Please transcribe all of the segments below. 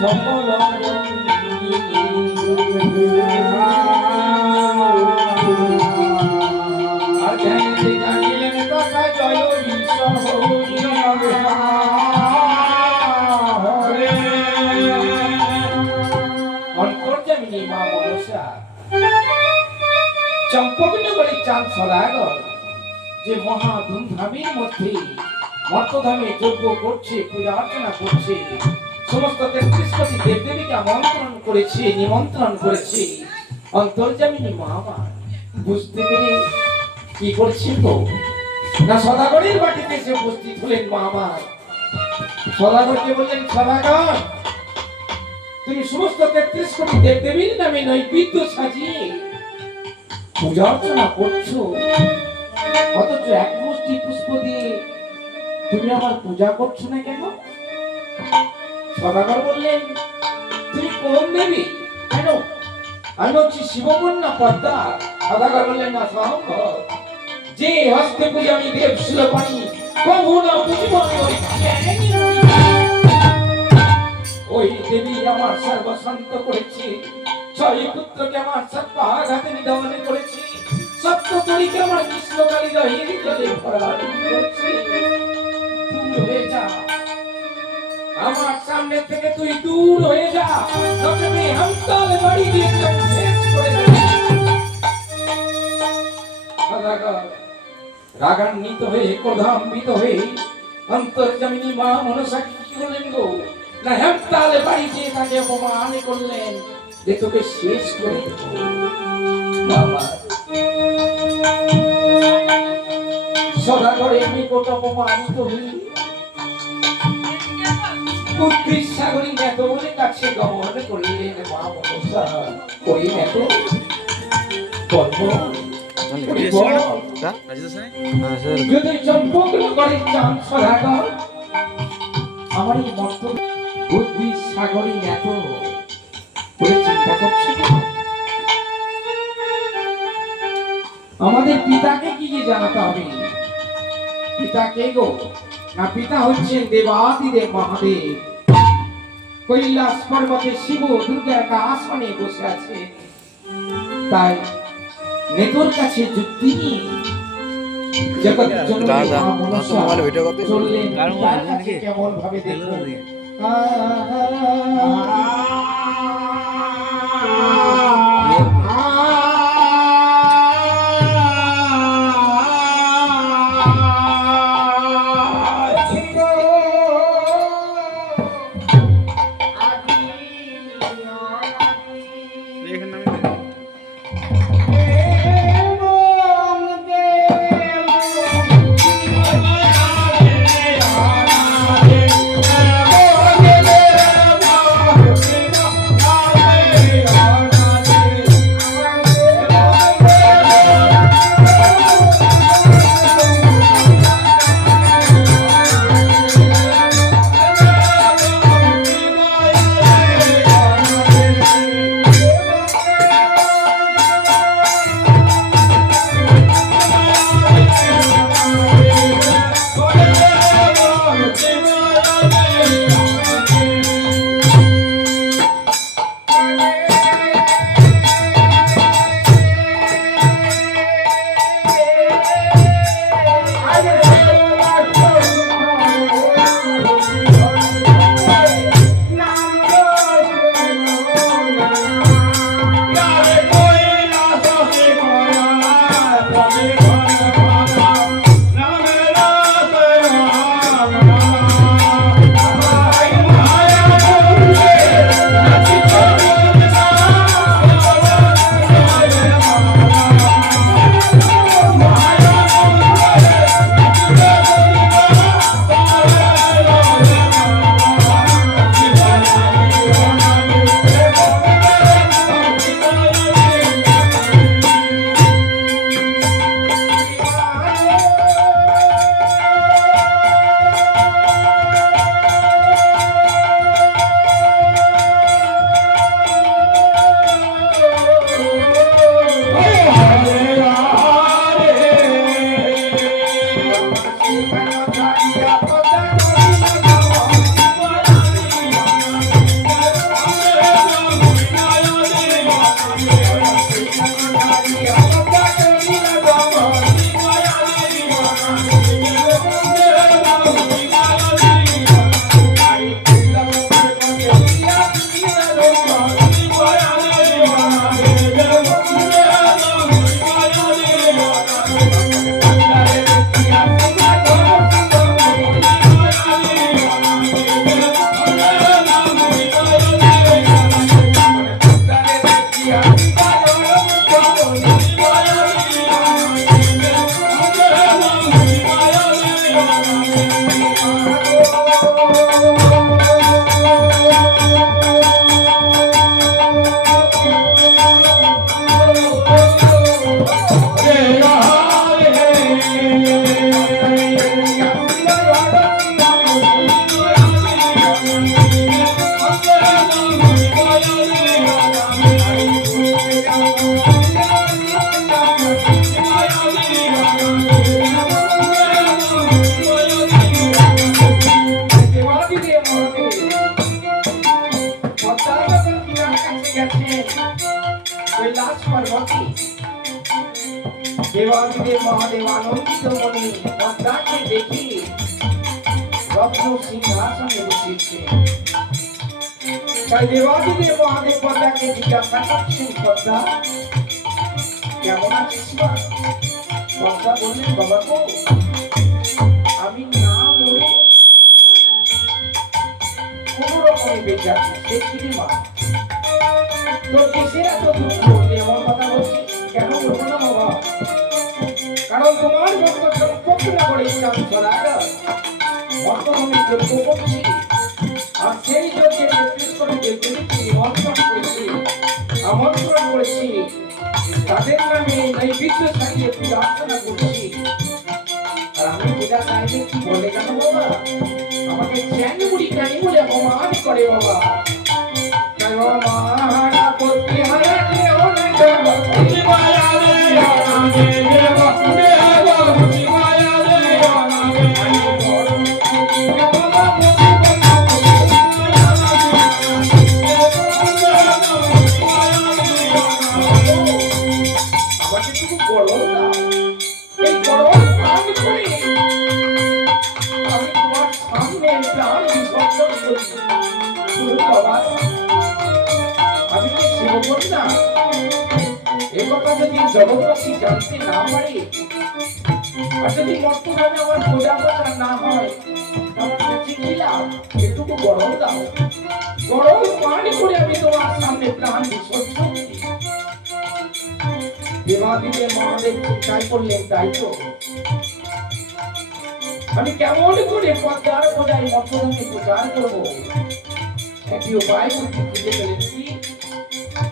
সকল আর জানিতে জানিলেন তথা জয় বিশ্ব অন্তর্যামিনী মা মনসা চম্পকনগরীর চাঁদ সদাগর যে মহা ধুমধামের মধ্যে মর্তধামে যজ্ঞ করছে, পূজা অর্চনা করছে, সমস্ত 33 কোটি দেবদেবীকে আমন্ত্রণ করেছে, নিমন্ত্রণ করেছে। অন্তর্যামিনী মা আমার বুঝতে পেরে কি করছেন তো না সদাগরের বাটিতে এসে উপস্থিত হলেন মা আমার। সদাগরকে বললেন, সদাগর তুমি সমস্ত 33 কোটি দেবদেবীর নামে নৈবেদ্য সাজিয়ে পূজা অর্চনা করছো, অথচ এক মুষ্টি পুষ্প দিয়ে তুমি আমার পূজা করছো না কেন? সদাগর বললেন, তুমি কোন দেবী? কেন? আমি হচ্ছি শিবকন্যা পদ্মা। সদাগর বললেন, না সম্ভব, যে হস্তে পূজা আমি দেব শিলপানি কখনো বুঝব ওই দেবী আমার সর্বশান্ত করেছে, 6 পুত্রকে আমার সপ্তাহাঘাতে নিধন করেছে, সপ্ততরীকে আমার কৃষ্ণকালী রহির জলে ভরাট করেছে। দূর হয়ে যা, আমার সামনে থেকে তুই দূর হয়ে যা, তোকে হামতাল বাড়ি দিয়ে শেষ করে দেব। সদাগর রাগান্বিত হয়ে ক্রোধান্বিত হয়ে অন্তর্যামিনী মা মনসাকে কি করলেন গো না হামতাল বাড়ি দিয়ে তাকে অপমান করলেন যে তোকে শেষ করে দেব। বাবা সদাগরের নিকট অপমানিত হয়ে বুদ্ধির সাগরী নেতবরের কাছে গমন করলেন মা মনসা। ওই নেত যদি চম্পকনগরের চাঁদ সদাগর আমার এই মত বুদ্ধির সাগরী নেত চিন্তা করছে আমাদের পিতাকে কি জানাতে হবে? পিতা কে গো না পিতা হচ্ছেন দেবাদিদেব মহাদেব। কৈলাস পর্বতে শিব দুর্গার একটা আসনে বসে আছে, তাই নেতর কাছে যুক্তি নিয়ে জগৎ চললেন কেমন ভাবে দেখলেন। দেবাদিদেব মহাদেব আনন্দিত মনে পদ্মাকে দেখি রত্ন সিংহাসনে বসেছে। তাই দেবাদিদেব মহাদেব পদ্মাকে জিজ্ঞাসা করছেন, পদ্মা কেমন আছিস মা? পদ্মা বললেন, বাবা গো, আমি না মরে কোন রকমে বেঁচে আছি। সে কি মা, তোর কিসের এত দুঃখ? এমন কথা বলছিস কেন? বলবো না বাবা, কারণ তোমার ভক্ত সম্পর্কটা করে বর্তমানে যোগ্য করছি, আর সেই যোগ্যে নির্দেশ করে দেবদেবীকে নিমন্ত্রণ করেছি, আমন্ত্রণ করেছি, তাদের নামে নৈবেদ্য সাজিয়ে পূজা অর্চনা করছি। আর আমি পূজা চাইলে কি বলে কেন বাবা? আমাকে চ্যাং মুড়ি কানি বলে অপমান করে বাবা। তাই বাবা মারা করতে হয় জগৎবাসী জানতে না পারে, আর যদি মর্তভাবে আমার পূজা করা না হয়, এটুকু গরম দাও, গরম পানি করে আমি তোমার সামনে প্রাণ বিসর্জন দিই। দেবাদিদেব মহাদেব চিন্তাই করলেন, তাই তো আমি কেমন করে পদ্মার পূজায় মর্তভাবে প্রচার করবো? একটি উপায় করতে খুঁজে ফেলেছি।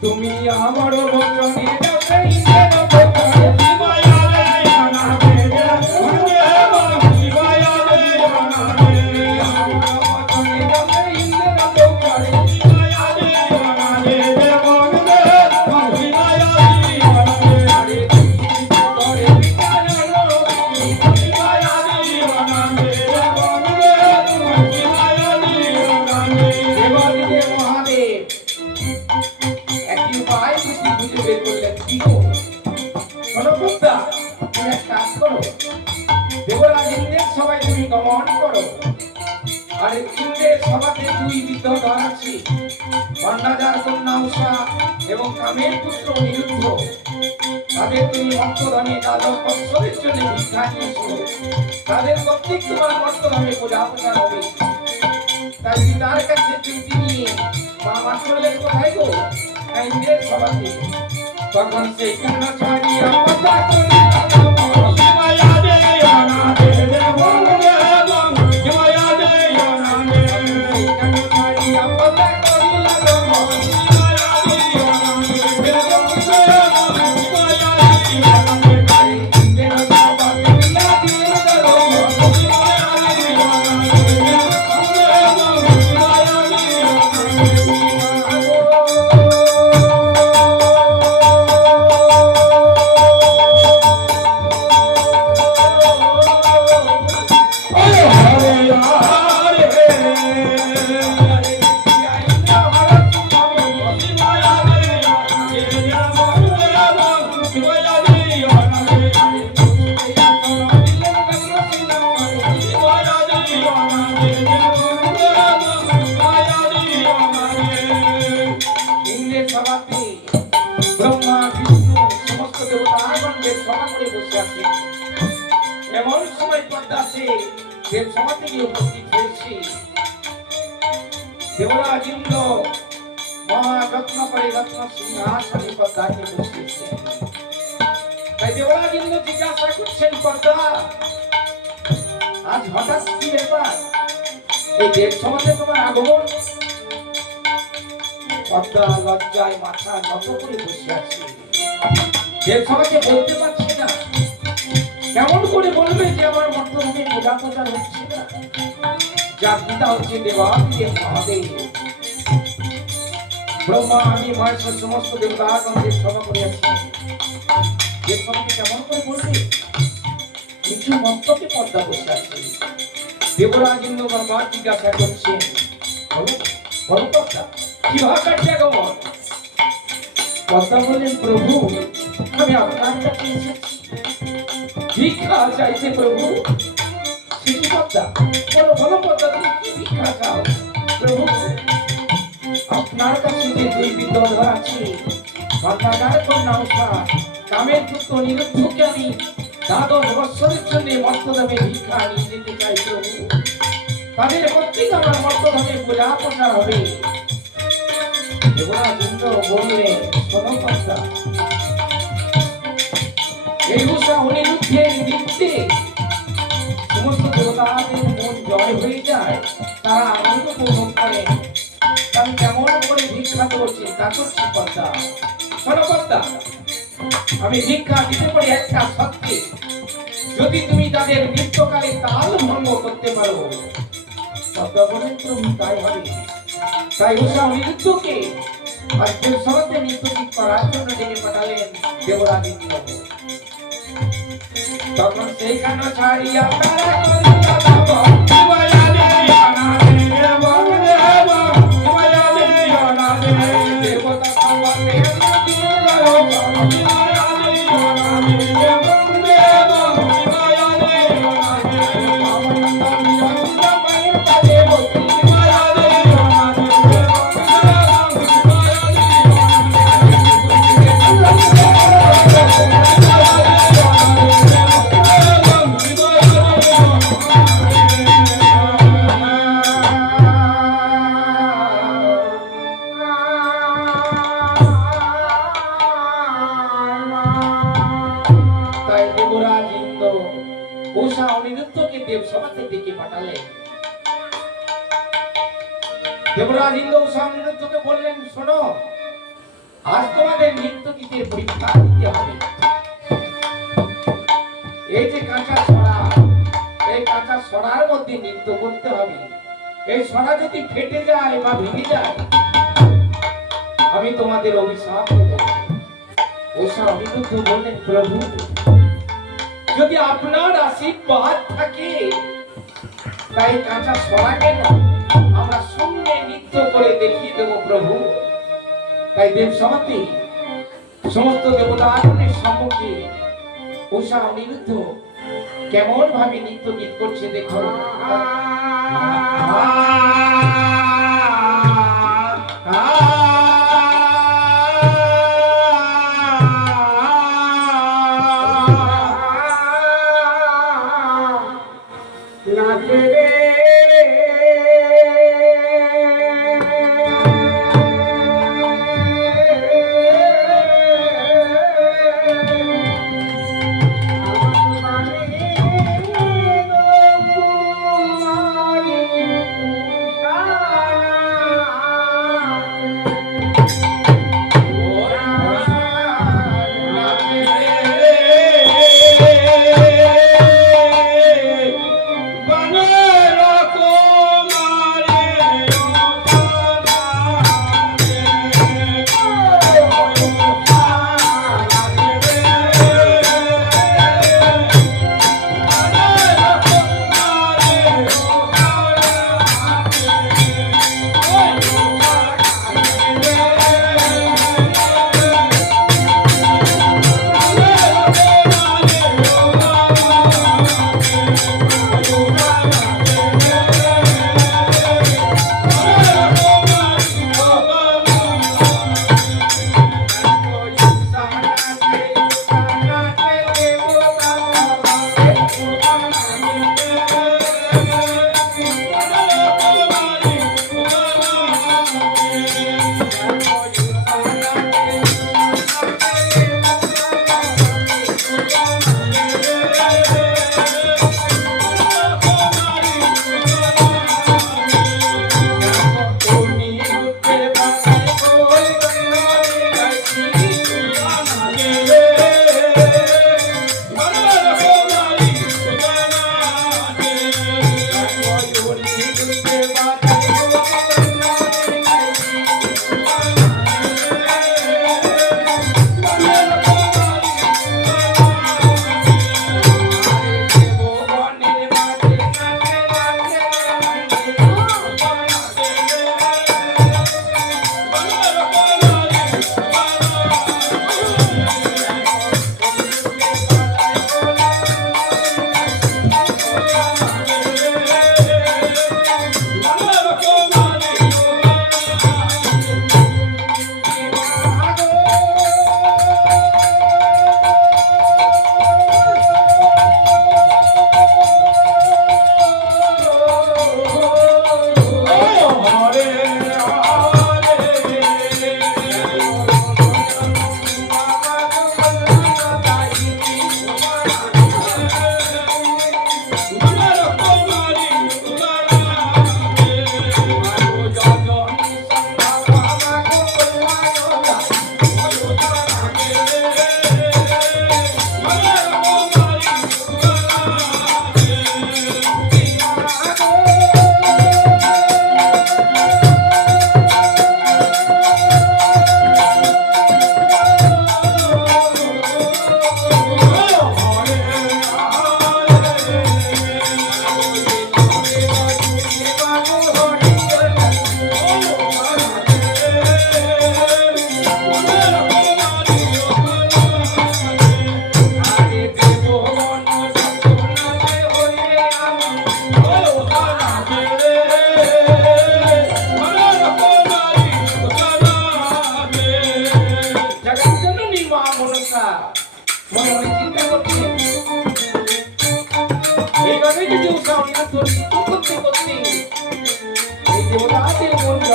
তুমি আমার বচনে গমন করো। আর ইন্দ্রের সভাতে দুই বিদ্যমান আছে, বন্যাজার কন্যা উষা এবং কামের পুত্র নিরুদ্ধ। তাদের তুমি মর্তধামে যাদব বৎসরের জন্য ভিক্ষা নিয়েছো, তাদের প্রত্যেক তোমার মর্তধামে পূজা প্রচার হবে। তাই পিতার কাছে চুক্তি নিয়ে মা মাত্রলেন কোথায় গো? ইন্দ্রের সভাতে। তখন সেই কন্যা ছাড়িয়া কথা করে এমন সময় পদ্মাসে দেব সভা থেকে উপস্থিত হয়েছে। দেবরাজ ইন্দ্র মহাযত্ন করে রত্ন সিংহাসনে পদ্মাকে বসিয়েছেন। তাই দেবরাজ ইন্দ্র জিজ্ঞাসা করছেন, পদ্মা আজ হঠাৎ কি ব্যাপার? এই দেব সভাতে তোমার আগমন? পদ্মা লজ্জায় মাথা নত করে বসে আছে, দেব সভাকে বলতে পারছে না। কেমন করে বলবে যে আমার মর্তভূমে পূজা প্রচার হচ্ছে না? যার পিতা হচ্ছে দেবাদিদেব মহাদেব, ব্রহ্মা আমি মহেশ্বর সমস্ত দেবতাগণকে সভা করিয়াছেন। দেব সভাকে কেমন করে বলবে? কিছু মস্তকে পদ্মা বসে আছে। দেবরাজ ইন্দ্র বারবার জিজ্ঞাসা করছেন, বলো পদ্মা কি ভাষার আগমন? পদ্মা বললেন, প্রভু আমি আপনার কাছে এসেছি, ভিক্ষা চাইছে প্রভু। শিশুপদ্মা, বলো বলো পদ্মা, তুমি কি ভিক্ষা চাও? প্রভু, আপনার কাছে যে দুই বিধবা আছে, কন্যাদার কন্যা উষা, কামের পুত্র নিরুদ্ধকে আমি দ্বাদশ বৎসরের জন্য মর্তধামে ভিক্ষা নিয়ে যেতে চাই প্রভু। তাদের কর্তৃক আমার মর্তধামে পূজা প্রচার হবে। দেবরাজ ইন্দ্র বললেন, শোনো পদ্মা, এই উষা অনিরুদ্ধের নৃত্যে সমস্ত দেবতাদের মন জয় হয়ে যায়, তারা আনন্দ উপভোগ করেন। আমি কেমন করে ভিক্ষা দেবো চিন্তা করছি পদ্মা। শোনো পদ্মা, আমি ভিক্ষা দিতে পারি একটা সত্যি, যদি তুমি তাদের নৃত্যকালে তাল ভঙ্গ করতে পারো। পদ্মা বলেন, প্রভু তাই হবে। তাই উষা অনিরুদ্ধকে আজকের সমাজে নৃত্যগীত করার জন্য ডেকে পাঠালেন দেবরাজ ইন্দ্র। তখন সেই কান ছাড়িয়া তারা করিয়া দাব, শিবায়ালে অনাদে দেব দেব, শিবায়ালে অনাদে দেবতা সবাতে দিন গরো, শিবায়ালে অনাদে দেব দেব, শিবায়ালে অনাদে আমনন্দ নিরঞ্জ পায়ের কাছে বসে, শিবায়ালে অনাদে দেব দেব, শিবায়ালে উষা অনিরুদ্ধকে দেবসভাতে ডেকে পাঠালেন। দেবরাজ ইন্দ্র উষা অনিরুদ্ধকে বললেন, শোনো, আজ তোমাদের নৃত্য গীতের পরীক্ষা দিতে হবে। এই যে কাঁচা ছড়া, এই কাঁচা ছড়ার মধ্যে নৃত্য করতে হবে। এই ছড়া যদি ফেটে যায় বা ভেঙে যায়, আমি তোমাদের অভিশাপ দেব। উষা অনিরুদ্ধ বললেন, প্রভু, যদি আপনার আশীর্বাদ থাকে, তাই কাঁচা ছড়া কেন, আমরা সঙ্গে নৃত্য করে দেখিয়ে দেব প্রভু। তাই দেবসভাতে সমস্ত দেবতাগণের সম্মুখে উষা অনিরুদ্ধ কেমন ভাবে নৃত্য গীত করছে দেখো।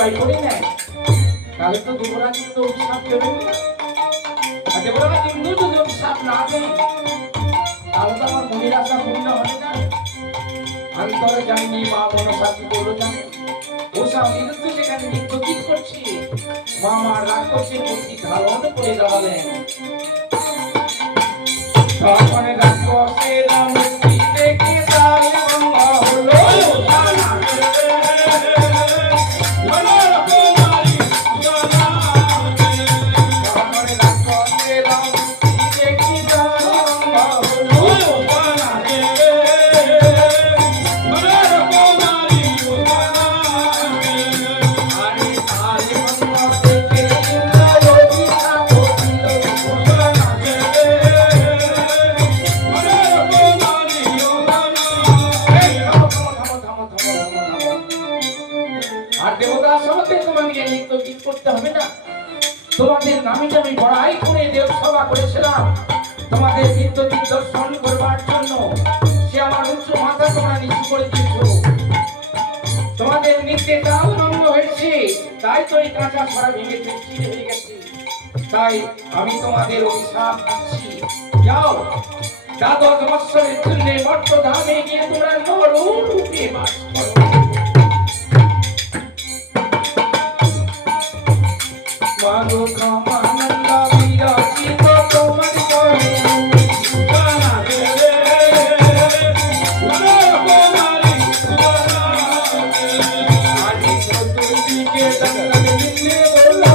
জয় করে নেয় তাহলে তো দেবরাজ কিন্তু অভিশাপ দেবেন না। আর দেবরাজ কিন্তু যদি অভিশাপ না দেন তাহলে তো আমার মনের আশা পূর্ণ হবে না। আমি তো জানি মা মনসা কি বললো জানেন, ওষা অনিরুদ্ধ সেখানে নৃত্য গীত করছে, মা আমার রাক্ষসের মূর্তি ধারণ করে দাঁড়ালেন। তখন রাক্ষসের মূর্তি দেখে তাল ভঙ্গ হলো, তোমাদের নামে আমি বড়াই করে দেব সভা করেছিলাম তোমাদের নৃত্য দর্শন করবার জন্য। সে আমার উচ্চ মাথা তোমরা নিচু করে দিয়েছ, তোমাদের নৃত্যে তাল ভঙ্গ হয়েছে, তাই তো এই কাঁচা ছড়া ভেঙে চিড়ে হয়ে গেছে। তাই আমি তোমাদের অভিশাপ দিচ্ছি, যাও দ্বাদশ বৎসরের জন্য মর্তধামে গিয়ে তোমরা নররূপে বাস করো। মাগো কামানন্দ বিরাজিত তোমার করে গানা দেবে কুমারী আদি চতুর্দিকে দণ্ডক দিলে বলো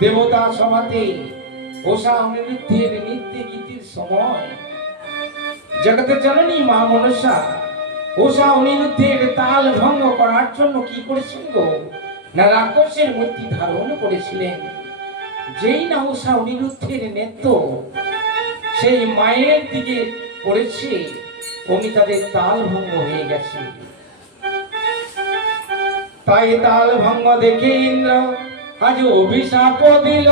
দেবতা সভাতে ওষা অনিরুদ্ধের নৃত্য গীতির সময় জগতের জননী মা মনসা ওষা অনিরুদ্ধের তাল ভঙ্গ করার জন্য কি করেছিল গো না রাক্ষসের মূর্তি ধারণ করেছিলেন। যেই না ওষা অনিরুদ্ধের নৃত্য সেই মায়ের দিকে পড়েছে অমনি তাদের তাল ভঙ্গ হয়ে গেছে। তাই তাল ভঙ্গ দেখে ইন্দ্র আজ অভিশাপ দিল,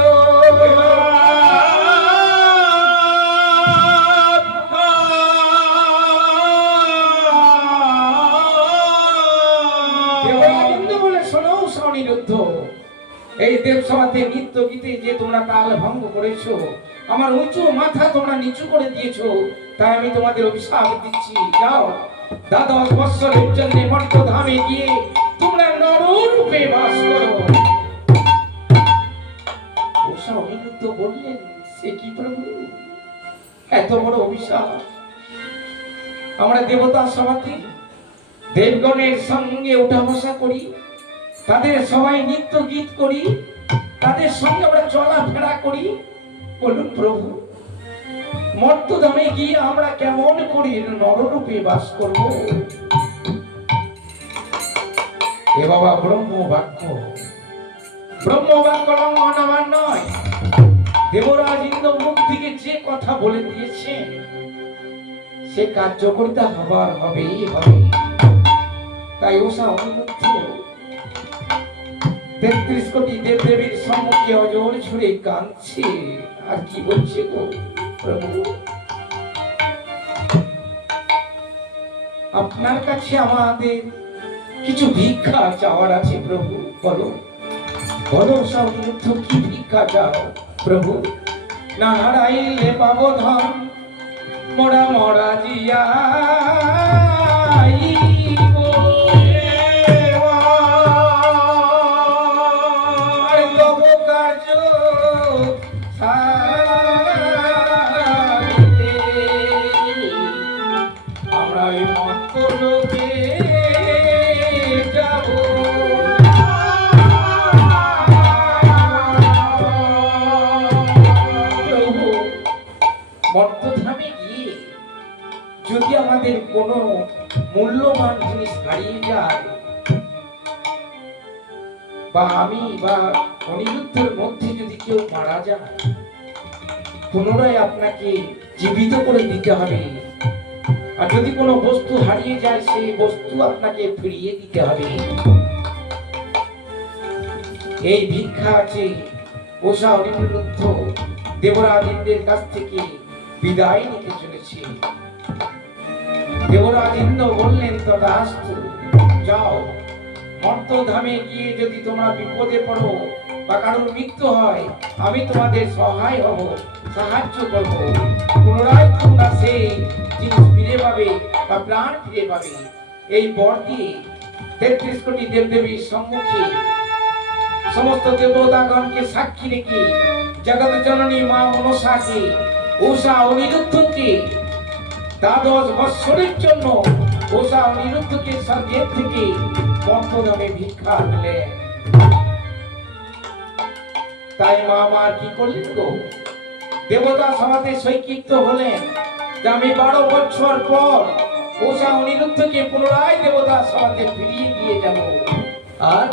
বলে শোনো অনিরুদ্ধ, এই দেবসভাতে নৃত্য গীতে যে তোমরা তাল ভঙ্গ করেছো, আমার উঁচু মাথা তোমরা নিচু করে দিয়েছো, তাই আমি তোমাদের অভিশাপ দিচ্ছি, যাও দ্বাদশ বৎসরের জন্য মর্তধামে গিয়ে তোমরা নররূপে বাস করো। অনিরুদ্ধ বললেন, সে কি প্রভু, এত বড় অভিশাপ! আমরা দেবতা সভাতে দেবগণের সঙ্গে উঠা বসা করি, তাদের সবাই নৃত্য গীত করি, তাদের সঙ্গে আমরা চলাফেরা করি, বলুন প্রভু মর্তধামে গিয়ে আমরা কেমন করে নররূপে বাস করব? এ বাবা ব্রহ্মবাক্য লঙ্ঘন আমার নয়। দেবরাজ ইন্দ্র মুখ থেকে যে কথা বলে দিয়েছেন সে কার্যকরিতা হবার হবেই হবে। তাই ওষা অনিরুদ্ধ ৩৩ কোটি দেবদেবীর সম্মুখে অজর ছুড়ে কাঁদছে, আর কি বলছে গো প্রভু, আপনার কাছে আমাদের কিছু ভিক্ষা চাওয়ার আছে প্রভু, বলো বলো অনিরুদ্ধ কি ভিক্ষা চাও প্রভু? না হারাইলে পাবো ধন মোরা মরা জিয়া আমরা এই মত লোকে যাব। মর্তধামে গিয়ে যদি আমাদের কোনো মূল্যবান জিনিস হারিয়ে যায়, বা আমি বা অনিরুদ্ধের মধ্যে যদি কেউ মারা যায়, পুনরায় আপনাকে জীবিত করে দিতে হবে। আর যদি কোনো বস্তু হারিয়ে যায় সেই বস্তু আপনাকে ফিরিয়ে দিতে হবে। এই ভিক্ষা আছে ওষা অনিরুদ্ধ দেবরাজ ইন্দ্রের কাছ থেকে বিদায় নিতে চলেছি। দেবরাজ ইন্দ্র বললেন, তথাস্তু, যাও। মর্তধামে গিয়ে যদি তোমরা বিপদে পড়ো বা কারোর মৃত্যু হয়, আমি তোমাদের সহায় হব, সাহায্য করব। পুনরায় তোমরা সেই জিনিস ফিরে পাবে বা প্রাণ ফিরে পাবে। এই বর দিয়ে ৩৩ কোটি দেবদেবীর সম্মুখে সমস্ত দেবতাগণকে সাক্ষী রেখে জগৎ জননী মা মনসাকে উষা অনিরুদ্ধকে দ্বাদশ বৎসরের জন্য উষা অনিরুদ্ধকে স্বর্গের থেকে মর্তধামে ভিক্ষা দিলেন। তাই মা আমার কি করলেন গো, দেবতা সভাতে সৈকৃত হলেন যে আমি 12 বছর পর উষা অনিরুদ্ধকে পুনরায় দেবতা সভাতে ফিরিয়ে দিয়ে যাব। আর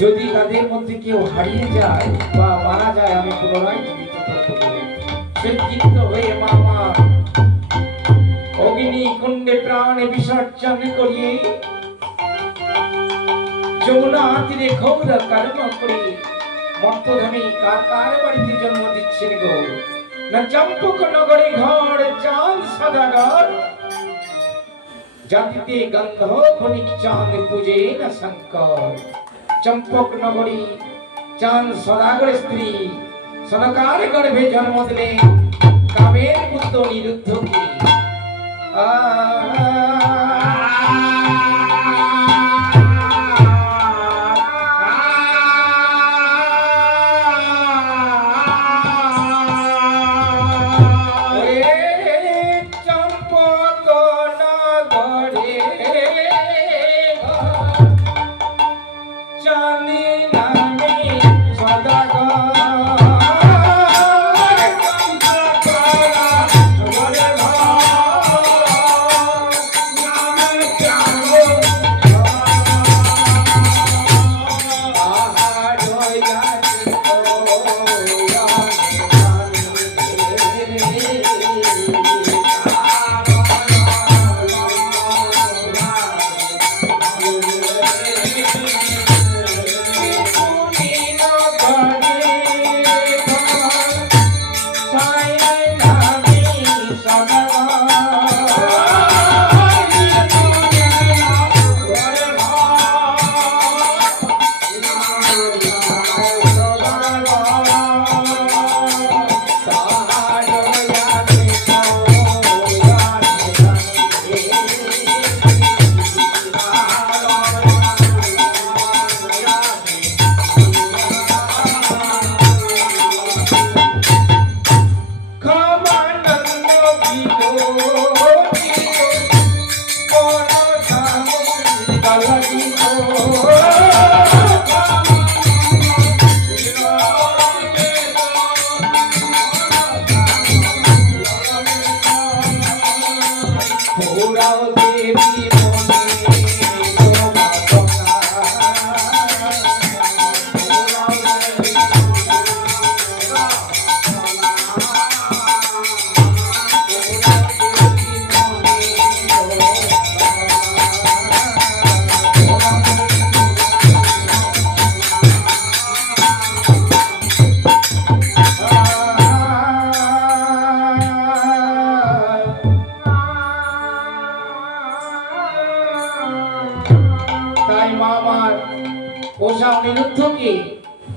যদি তাদের মধ্যে কেউ হারিয়ে যায় বা মারা যায়, আমি পুনরায় জীবিত করতে পারি। সৈকৃত হয়ে মামা অগ্নি কুণ্ডে প্রাণে বিসর্জন করিয়ে যমুনা তীরে ঘোর কর্ম করে মর্তধামে কার কার বাড়িতে জন্ম দিচ্ছেন গো, না চম্পক নগরে ঘর চাঁদ সদাগর, জাতিতে গন্ধ ফণিক চাঁদ পূজে না শঙ্কর। চম্পক নগরী চাঁদ সদাগর স্ত্রী সনকার গর্ভে জন্ম দিলেন কামের পুত্র অনিরুদ্ধকে।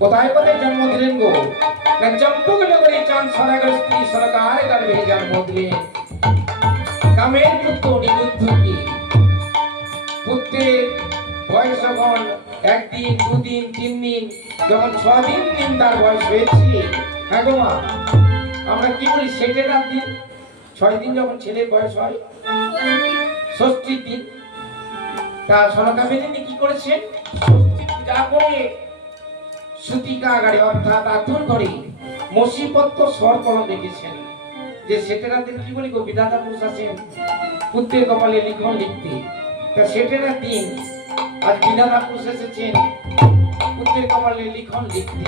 কোথায় কোথায় জন্ম দিলেন গো, না চম্পক নগরে চাঁদ সদাগর স্ত্রী সরকার গর্ভে জন্ম দিলেন কামের পুত্র অনিরুদ্ধকে। পুত্রের বয়স যখন 1 দিন 2 দিন 3 দিন যখন 6 দিন তার বয়স হয়েছে, হ্যাঁ গো মা, আমরা কি বলি সেটের দিন 6 দিন যখন ছেলের বয়স হয়, ষষ্ঠীর দিন। তা সনকামিনী কি করেছেন, ষষ্ঠী পূজা করে সুতিকা গাড়ি অর্থাৎ আতুর ঘরে মসিপত্র স্বর কলম রেখেছেন, যে সেটেরা দিন কি বলি গো, বিধাতা পুরুষ আছেন পুত্রের কপালে লিখন লিখতে। তা সেটেরা দিন আজ বিধাতা পুরুষ এসেছেন পুত্রের কপালে লিখন লিখতে।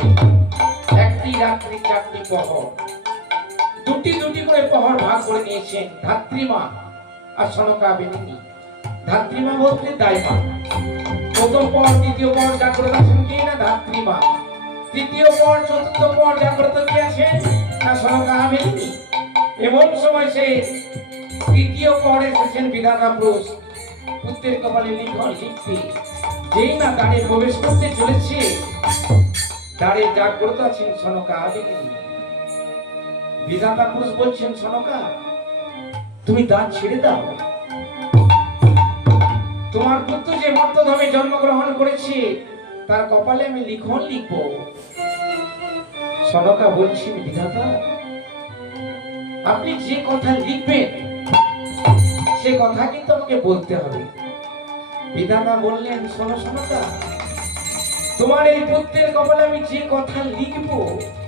1টি রাত্রি 4টি প্রহর দুটি দুটি করে প্রহর ভাগ করে নিয়েছেন ধাত্রীমা আর সনকাবিনী। ধাত্রীমা বলতে দাইমা। প্রথম পর দ্বিতীয় পর জাগ্রত আছেন কে না ধাত্রীমা, তৃতীয় পর চতুর্থ পর জাগ্রত কে আছেন না সনকাবিনী। এমন সময় সে তৃতীয় পর এসেছেন বিধাতা পুরুষ পুত্রের কপালে লিখন লিখতে, যেই না দ্বারে প্রবেশ করতে চলেছে দ্বারে জাগ্রত আছেন সনকাবিনী। বিধাতা পুরুষ বলছেন সনকা তুমি দ্বার ছেড়ে দাও, তোমার পুত্র যে মর্তধামে জন্মগ্রহণ করেছে তার কপালে আমি লিখন লিখব। সনকা বলছেন বিধাতা আপনি যে কথা লিখবেন সে কথা কিন্তু আমাকে বলতে হবে। বিধাতা বললেন শোনো সনকা, তোমার এই পুত্রের কপালে আমি যে কথা লিখব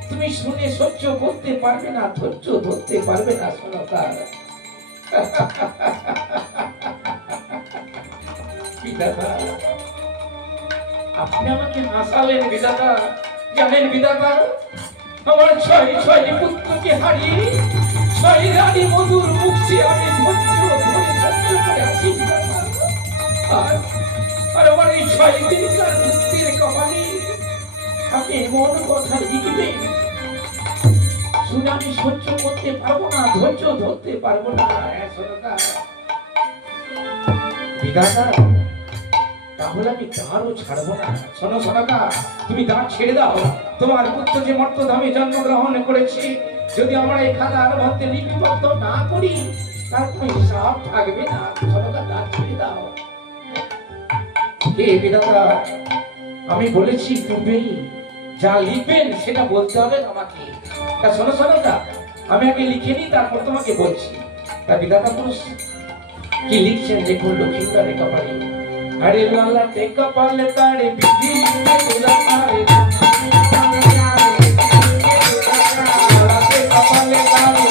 তুমি শুনে সহ্য করতে পারবে না, ধৈর্য ধরতে পারবে না সনকা। বিধাতা আপনি আমাকে হাসালেন বিধাতা। জানেন বিধাতা আমার ছয় ছয় পুত্রকে হারিয়ে ছয় রানী মধুর মুক্তি আমি ধৈর্য ধরে সহ্য করে আছি আর আমার এই ছয় দিনকার পুত্রের কপালে আপনি এমন কথা লিখবেন শুনে আমি সহ্য করতে পারবো না, ধৈর্য ধরতে পারবো না। বিধাতা তাহলে আমি দ্বারও ছাড়বো না। শোনো সনকা তুমি দ্বার ছেড়ে দাও, তোমার পুত্র যে মর্তধামে জন্মগ্রহণ করেছে যদি আমরা এই খাতার মধ্যে লিপিবদ্ধ না করি তার কোনো হিসাব থাকবে না। সনকা দ্বার ছেড়ে দাও। হে বিধাতা আমি বলেছি তুমি যা লিখবেন সেটা বলতে হবে আমাকে। তা শোনো সনকা আমি আগে লিখে নিই তারপর তোমাকে বলছি। তা বিধাতা পুরুষ কি লিখছেন দেখুন লক্ষ্মীদারের কপালে। আরে লালা তে কপালে তারে বিধি লালা তে কপালে তারে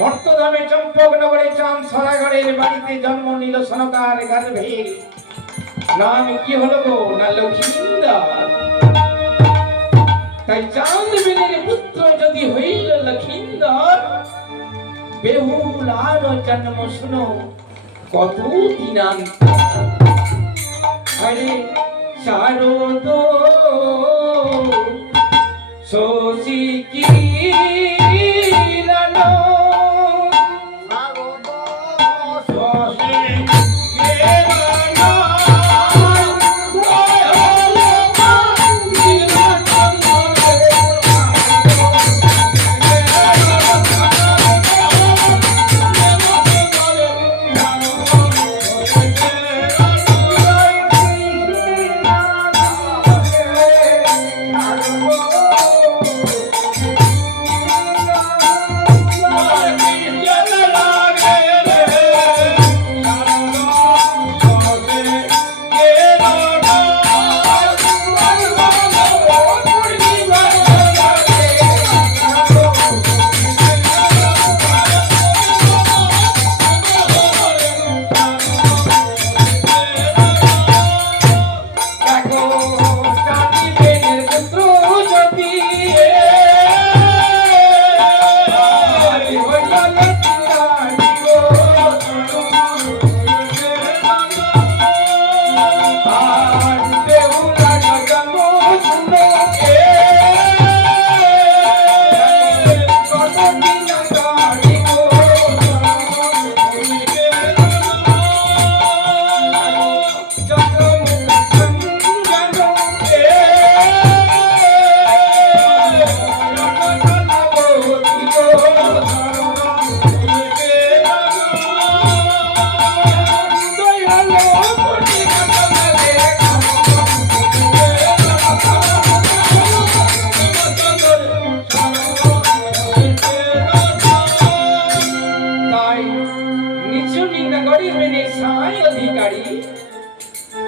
মর্তধামে চম্পকনগরে চাঁদ সরাগরের বাড়িতে জন্ম নিল সনকার গর্ভে। নাম কি হলো গো না লক্ষিন্দর। তাই চাঁদ বেনের পুত্র যদি হইল লক্ষিন্দর বেহুলার জন্ম শুনো কত দিনান্ত। আরে শারদ শশী কিরণ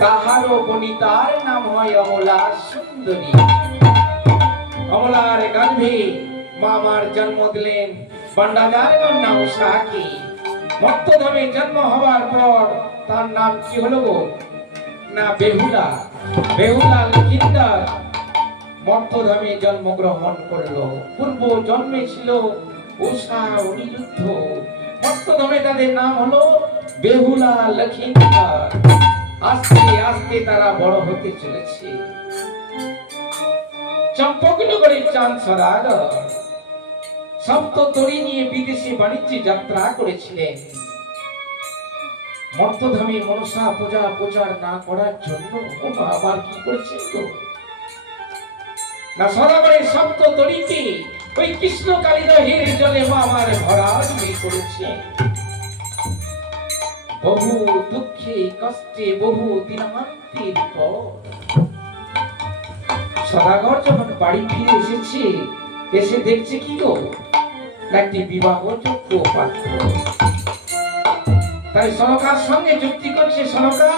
তাহারও বনিতার নাম হয় অমলা সুন্দরী। অমলার গর্ভে মামার জন্ম দিলেন বন্ডাদার কন্যা উষাকে। মর্তধামে জন্ম হওয়ার পর তার নাম কি হলো না বেহুলা। বেহুলা লক্ষিন্দর মর্তধামে জন্মগ্রহণ করলো। পূর্ব জন্মে ছিল উষা অনিরুদ্ধ। মর্তধামে তাদের নাম হলো বেহুলা লক্ষিন্দর। আস্তে আস্তে তারা বড় হতে চলেছে। চম্পকনগরের চাঁদ সদাগর সপ্ত তরী নিয়ে বিদেশে বাণিজ্যে যাত্রা করেছিলেন। মর্তধামে মনসা পূজা প্রচার না করার জন্য আবার কি করেছে না সদাগরের সপ্ত তরীতে ওই কৃষ্ণ কালিদাহের জলে মামার ভরাডুবি করেছে। বহু দুঃখে কষ্টে বহু দিনান্তের পর সদাগর যখন বাড়ি ফিরে এসেছে, এসে দেখছে কি গো একটি বিবাহযোগ্য পাত্র। তাই সনকার সঙ্গে যুক্তি করছে, সনকা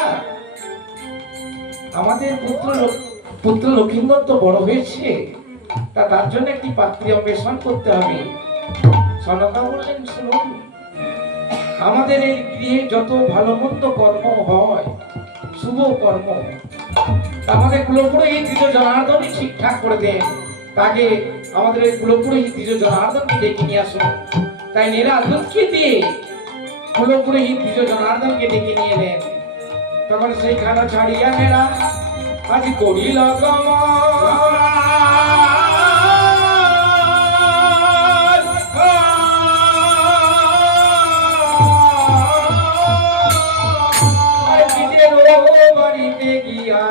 আমাদের পুত্র লক্ষিন্দর তো বড় হয়েছে, তার জন্য একটি পাত্রী অন্বেষণ করতে হবে। সনকা বললেন শুনুন, আমাদের এই গৃহে যত ভালো মন্দ কর্ম হয়, শুভ কর্ম, আমাদের কুলপুরোহিত দ্বিজ জনার্দনই ঠিকঠাক করে দেন। তাকে আমাদের এই কুলপুরোহিত দ্বিজ জনার্দনকে ডেকে নিয়ে আসুন। তাই নেরা দুঃখে দিয়ে কুলপুরোহিত দ্বিজ জনার্দনকে ডেকে নিয়ে এলেন। তখন সেই খানা ছাড়িয়া নেরা আজ করিল বাড়িতে গিয়া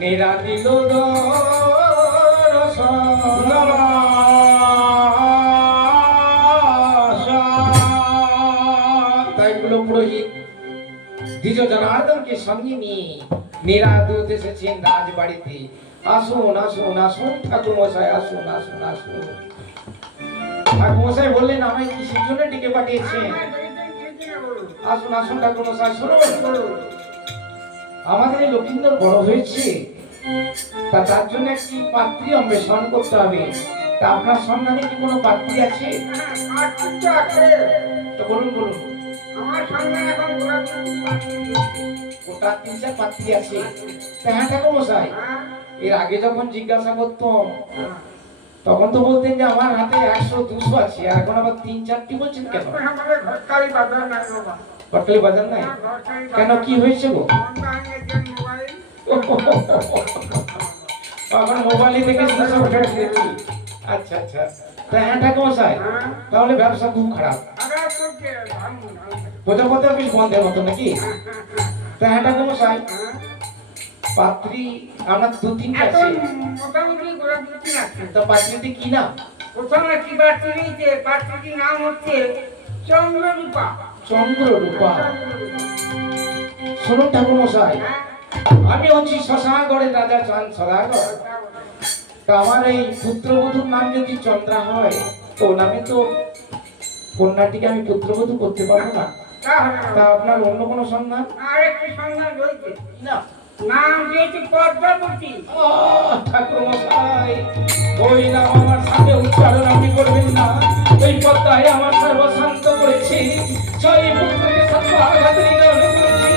নেরা দিল তাই কুলপুরোহিত দ্বিজ জনার্দনকে সঙ্গে নিয়ে নেরা দূত এসেছেন রাজবাড়িতে। আসুন আসুন আসুন ঠাকুর মশাই, আসুন আসুন আসুন। ঠাকুর মশাই বললেন আমায় কিসের জন্য ডেকে পাঠিয়েছেন? আসুন আসুন ঠাকুর মশাই, শুনুন আমাদের লক্ষিন্দর বড় হয়েছে, তার জন্য একটি পাত্রী অন্বেষণ করতে হবে। তা আপনার সন্ধানে কি কোনো পাত্রী আছে? তো বলুন বলুন। আমার সন্ধানে এখন গোটা 3-4 পাত্রী আছে। হ্যাঁ ঠাকুর মশাই, এর আগে যখন জিজ্ঞাসা করতাম তখন তো বলতেন যে আমার হাতে 100-200 আছে, আর এখন আবার 3-4টি বলছেন কেন? এখন আমাদের ঘরকালি বাজার নাই বাবা। পটকালি বাজার নাই? হ্যাঁ, ঘরকালি কেন, বাজার। কি হয়েছে গো? ফোনটা আনিয়েছেন মোবাইল। এখন মোবাইলে দেখে সব দেখি। আচ্ছা আচ্ছা, তা হ্যাঁ ঠাকুমশাই, হ্যাঁ। তাহলে ব্যবসা খুব খারাপ, আরে করছে, ভাঙুন, ভাঙুন। প্রজাপতি অফিস বন্ধের মতো নাকি? তা হ্যাঁ ঠাকুমশাই, হ্যাঁ। পাত্রী আমার 2-3টা আছে, এখন মোটামুটি করে বুঝতে লাগছে। তা পাত্রীতে কি নাম? প্রথমে কি পাত্রী নিয়েছে? পাত্রীটির নাম হচ্ছে চন্দ্ররূপা। চন্দ্ররূপা। শুনুন ঠাকুমশাই, হ্যাঁ। আমি হচ্ছি শশাগড়ের রাজা চাঁদ সদাগর। তা আমার এই পুত্রবধূর নাম যদি চন্দ্রা হয়, তো ও নামে তো কন্যাটিকে আমি পুত্রবধূ করতে পারবো না। তা আপনার অন্য কোনো সন্ধান? আরেকটি সন্ধান রয়েছে। না। নাম দিয়েছে পদ্মাবতী। ঠাকুরমশাই, ওই নাম আমার সাথে উচ্চারণ আপনি করবেন না। ওই পদ্মায় আমার সর্বশান্ত করেছি, ছয় পুত্রকে সাত আঘাত নিধন করেছি,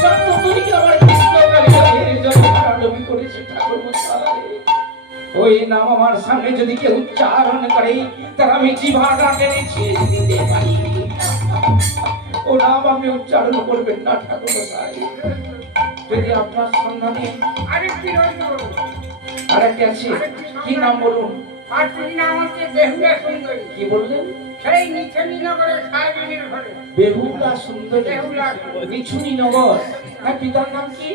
সত্য তুলিকে আমার কৃষ্ণকালী রাধের জন্য কারাডবি করেছে। ঠাকুরমশাই, ওই নাম আমার সামনে যদি কেউ উচ্চারণ করে, তার আমি জিভাটা টেনে ছিঁড়ে দিতে পারি। ও নাম আপনি উচ্চারণ করবেন না ঠাকুরমশাই। যদি আপনার সন্ধানে আরেকটি রয়েছে। আরেকটি আছে, কি নাম বলুন? পাত্রীর নাম হচ্ছে বেহুলা সুন্দরী। কি বললেন? সেই নিচেনি নগরের সাহেবের ঘরে। বেহুলা সুন্দরী, বেহুলা সুন্দরী। নিছুনি নগর। হ্যাঁ, পিতার নাম কি?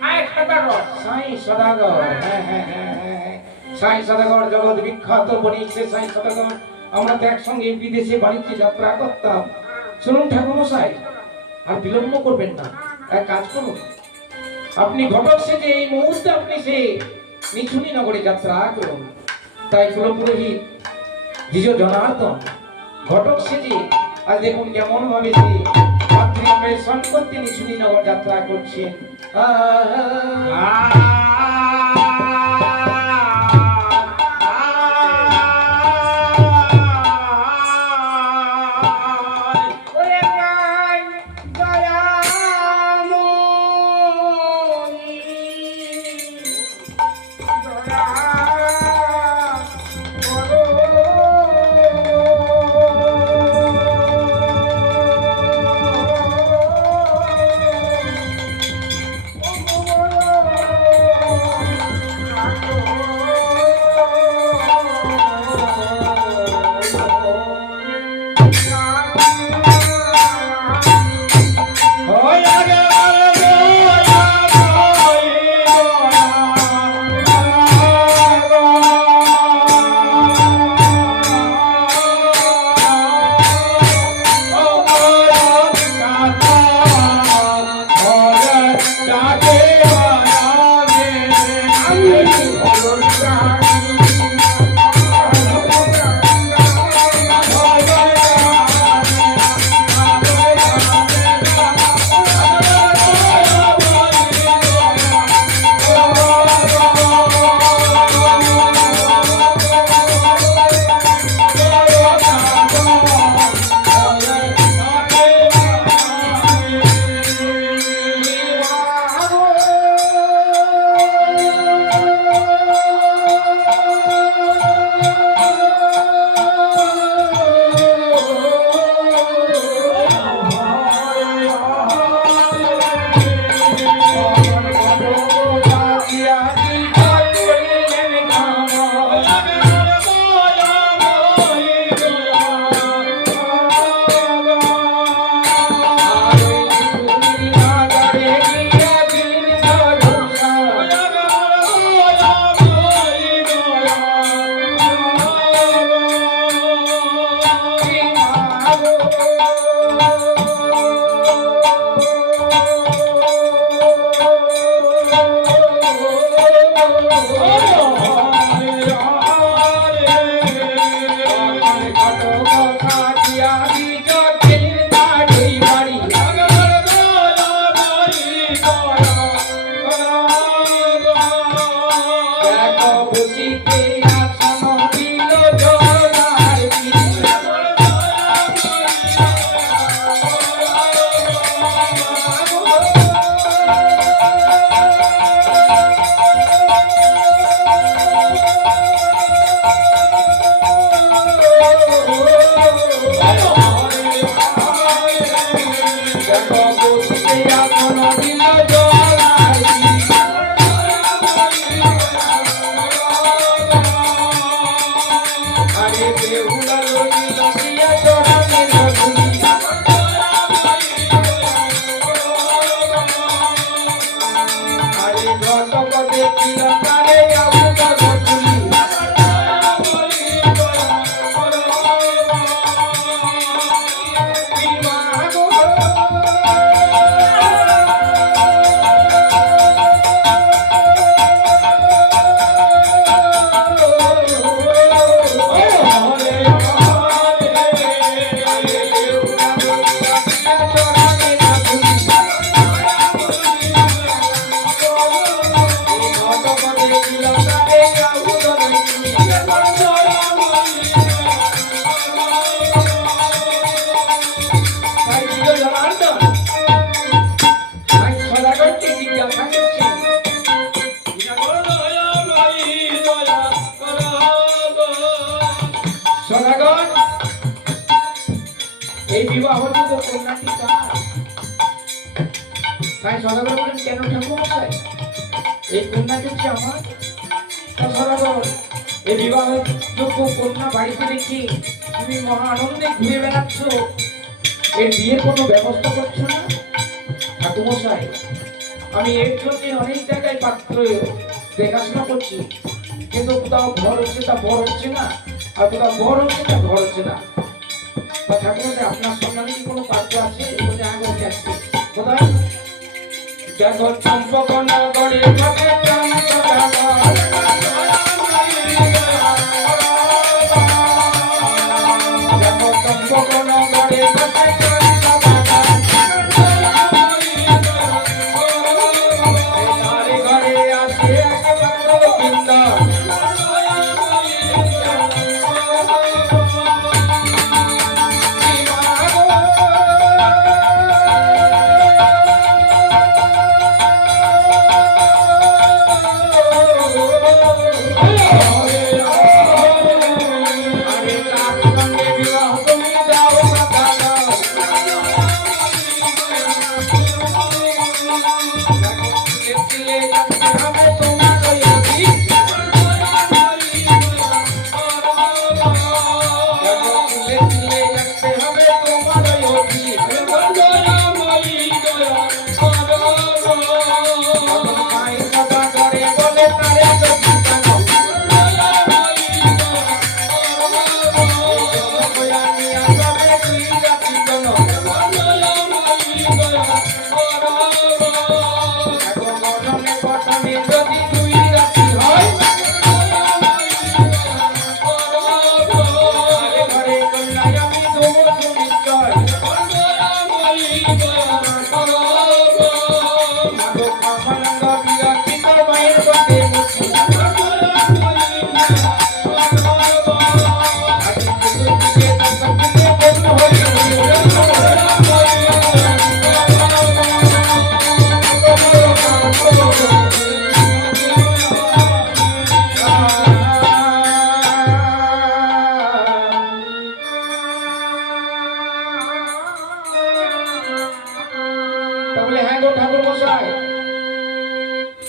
সাহেব সদাগর। সাই সদাগর। হ্যাঁ হ্যাঁ হ্যাঁ হ্যাঁ, সাই সদাগর জগৎ বিখ্যাত বণিক। সাই সদাগর, আমরা তো একসঙ্গে বিদেশে বাণিজ্য যাত্রা করতাম। শুনুন ঠাকুরমশাই, আর বিলম্ব করবেন না, এক কাজ করুন, আপনি ঘটক সেজে এই মুহূর্তে আপনি সে নিছুনি নগরে যাত্রা করুন। তাই কুলপুরোহিত দ্বিজ জনার্দন ঘটক সেজে আজ দেখুন কেমন ভাবে সে পাত্রীকে সম্পত্তি নিছুনি নগর যাত্রা করছেন। ওরে প্রাণ দয়াময়ী, দয়া করো। দেখো বসতে এখনো দিল জড়াই আরে বেহুলা লইল দিয়া জড়ানের রঘুলি আরে ঘটক দেখিল তারে আবুদ রঘুলি এই বিবাহ তো কন্যাটি কার তাই সদাগর বলেন কেন ঠাকুর মশাই এই কন্যাটি হচ্ছে আমার সদাগর এই বিবাহের যোগ্য কন্যা বাড়িতে রেখে তুমি মহা আনন্দে ঘুরে বেড়াচ্ছ এর বিয়ের কোনো ব্যবস্থা করছো না ঠাকুর মশাই আমি এর জন্য অনেক জায়গায় পাত্র দেখাশোনা করছি কিন্তু কোথাও ঘর হচ্ছে তা বড় হচ্ছে না আর কোথাও বড় হচ্ছে তা ঘর হচ্ছে না ঠাকুর আপনার সন্ধানে কি কোনো পাত্র আছে বলে আগে আসছে কোথায় দেখো চম্পক নগরে থাকে চম্পক দেখো চম্পক নগরে থাকে ঘরে আছে একেবারে কিন্দর